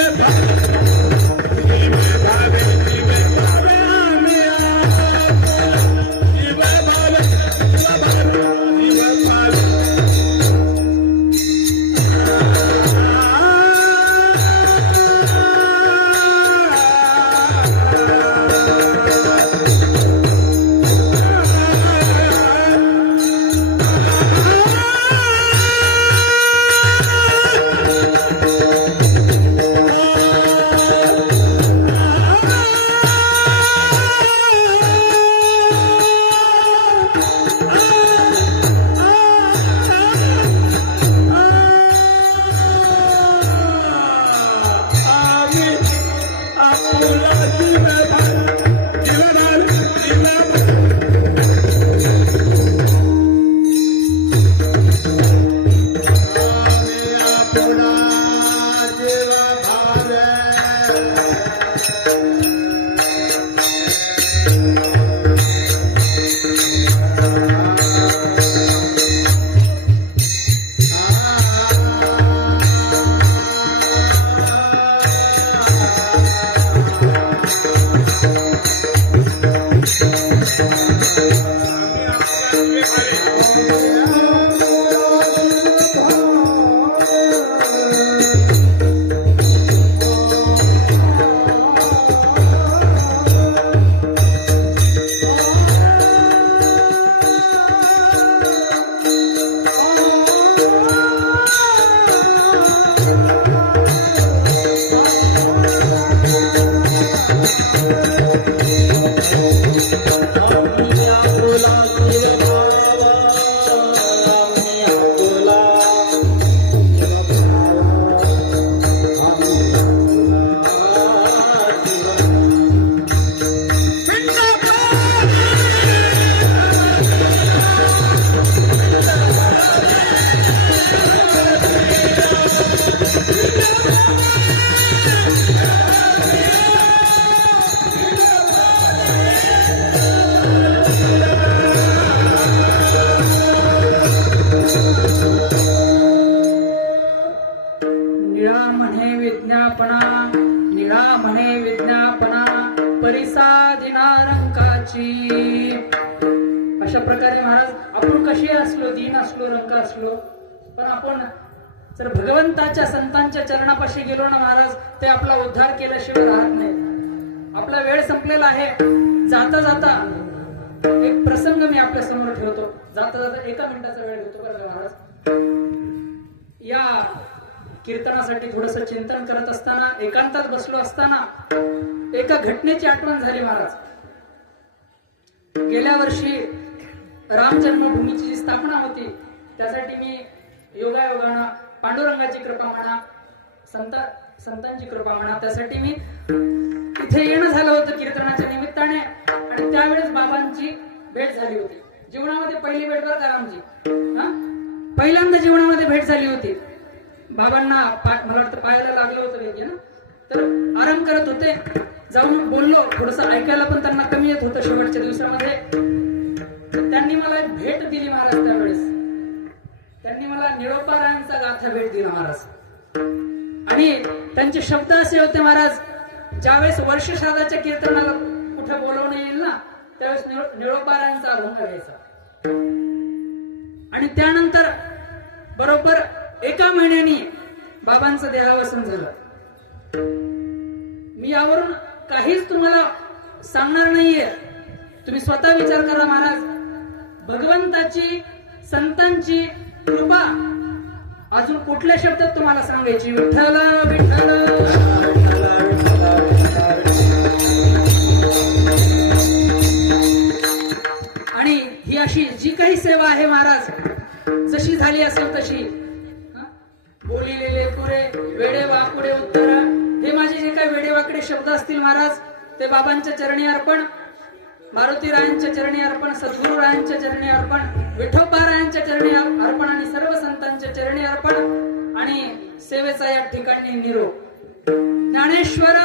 निळा म्हणे विज्ञापना, निळा म्हणे विज्ञापना, परिसा दिनारंकाची. अशा प्रकारे महाराज आपण कशी असलो, दीन असलो, रंक असलो, पण आपण जर भगवंताच्या संतांच्या चरणापाशी गेलो ना महाराज, ते आपला उद्धार केल्याशिवाय राहत नाही. आपला वेळ संपलेला आहे. जाता जाता एक प्रसंग मी आपल्या समोर ठेवतो. जाता जाता 1 मिनिटाचा वेळ घेतो बरं का महाराज. या कीर्तनासाठी थोडस चिंतन करत असताना, एकांतात बसलो असताना एका घटनेची आठवण झाली महाराज. गेल्या वर्षी राम जन्मभूमीची जी स्थापना होती, त्यासाठी मी योगायोगानं, पांडुरंगाची कृपा म्हणा, संतांची कृपा म्हणा, त्यासाठी मी इथे येणं झालं होतं कीर्तनाच्या निमित्ताने. आणि त्यावेळेस बाबांची भेट झाली होती. जीवनामध्ये पहिली भेट बरं का रामजी, पहिल्यांदा जीवनामध्ये भेट झाली होती. बाबांना मला वाटतं पायाला लागलं होतं वेगळं ना, तर आराम करत होते. जाऊन बोललो, थोडस ऐकायला पण त्यांना कमी येत होतं शेवटच्या दिवसामध्ये. त्यांनी मला एक भेट दिली महाराज. त्यावेळेस त्यांनी मला निळोपारायांचा गाथा भेट दिला महाराज. आणि त्यांचे शब्द असे होते महाराज, ज्यावेळेस वर्ष श्राद्धाच्या कीर्तनाला कुठे बोलवणं येईल ना, त्यावेळेस निळोपारायांचा अभंग घ्यायचा. आणि त्यानंतर बरोबर 1 महिन्यानी बाबांचं देहावसन झालं. मी यावरून काहीच तुम्हाला सांगणार नाहीये, तुम्ही स्वतः विचार करा महाराज. भगवंताची, संतांची कृपा अजून कुठल्या शब्दात तुम्हाला सांगायची? विठ्ठल विठ्ठल. आणि ही अशी जी काही सेवा आहे महाराज, जशी झाली असेल तशी, बोलिलेले पुरे वेडे वाकुडे उत्तर, हे माझे जे काही वेडेवाकडे शब्द असतील महाराज, ते बाबांच्या चरणी अर्पण, मारुतीरायांच्या चरणी अर्पण, सद्गुरुरायांच्या चरणी अर्पण, विठोबारायांच्या चरणी अर्पण आणि सर्व संतांच्या चरणी अर्पण. आणि सेवेचा या ठिकाणी निरोप. ज्ञानेश्वर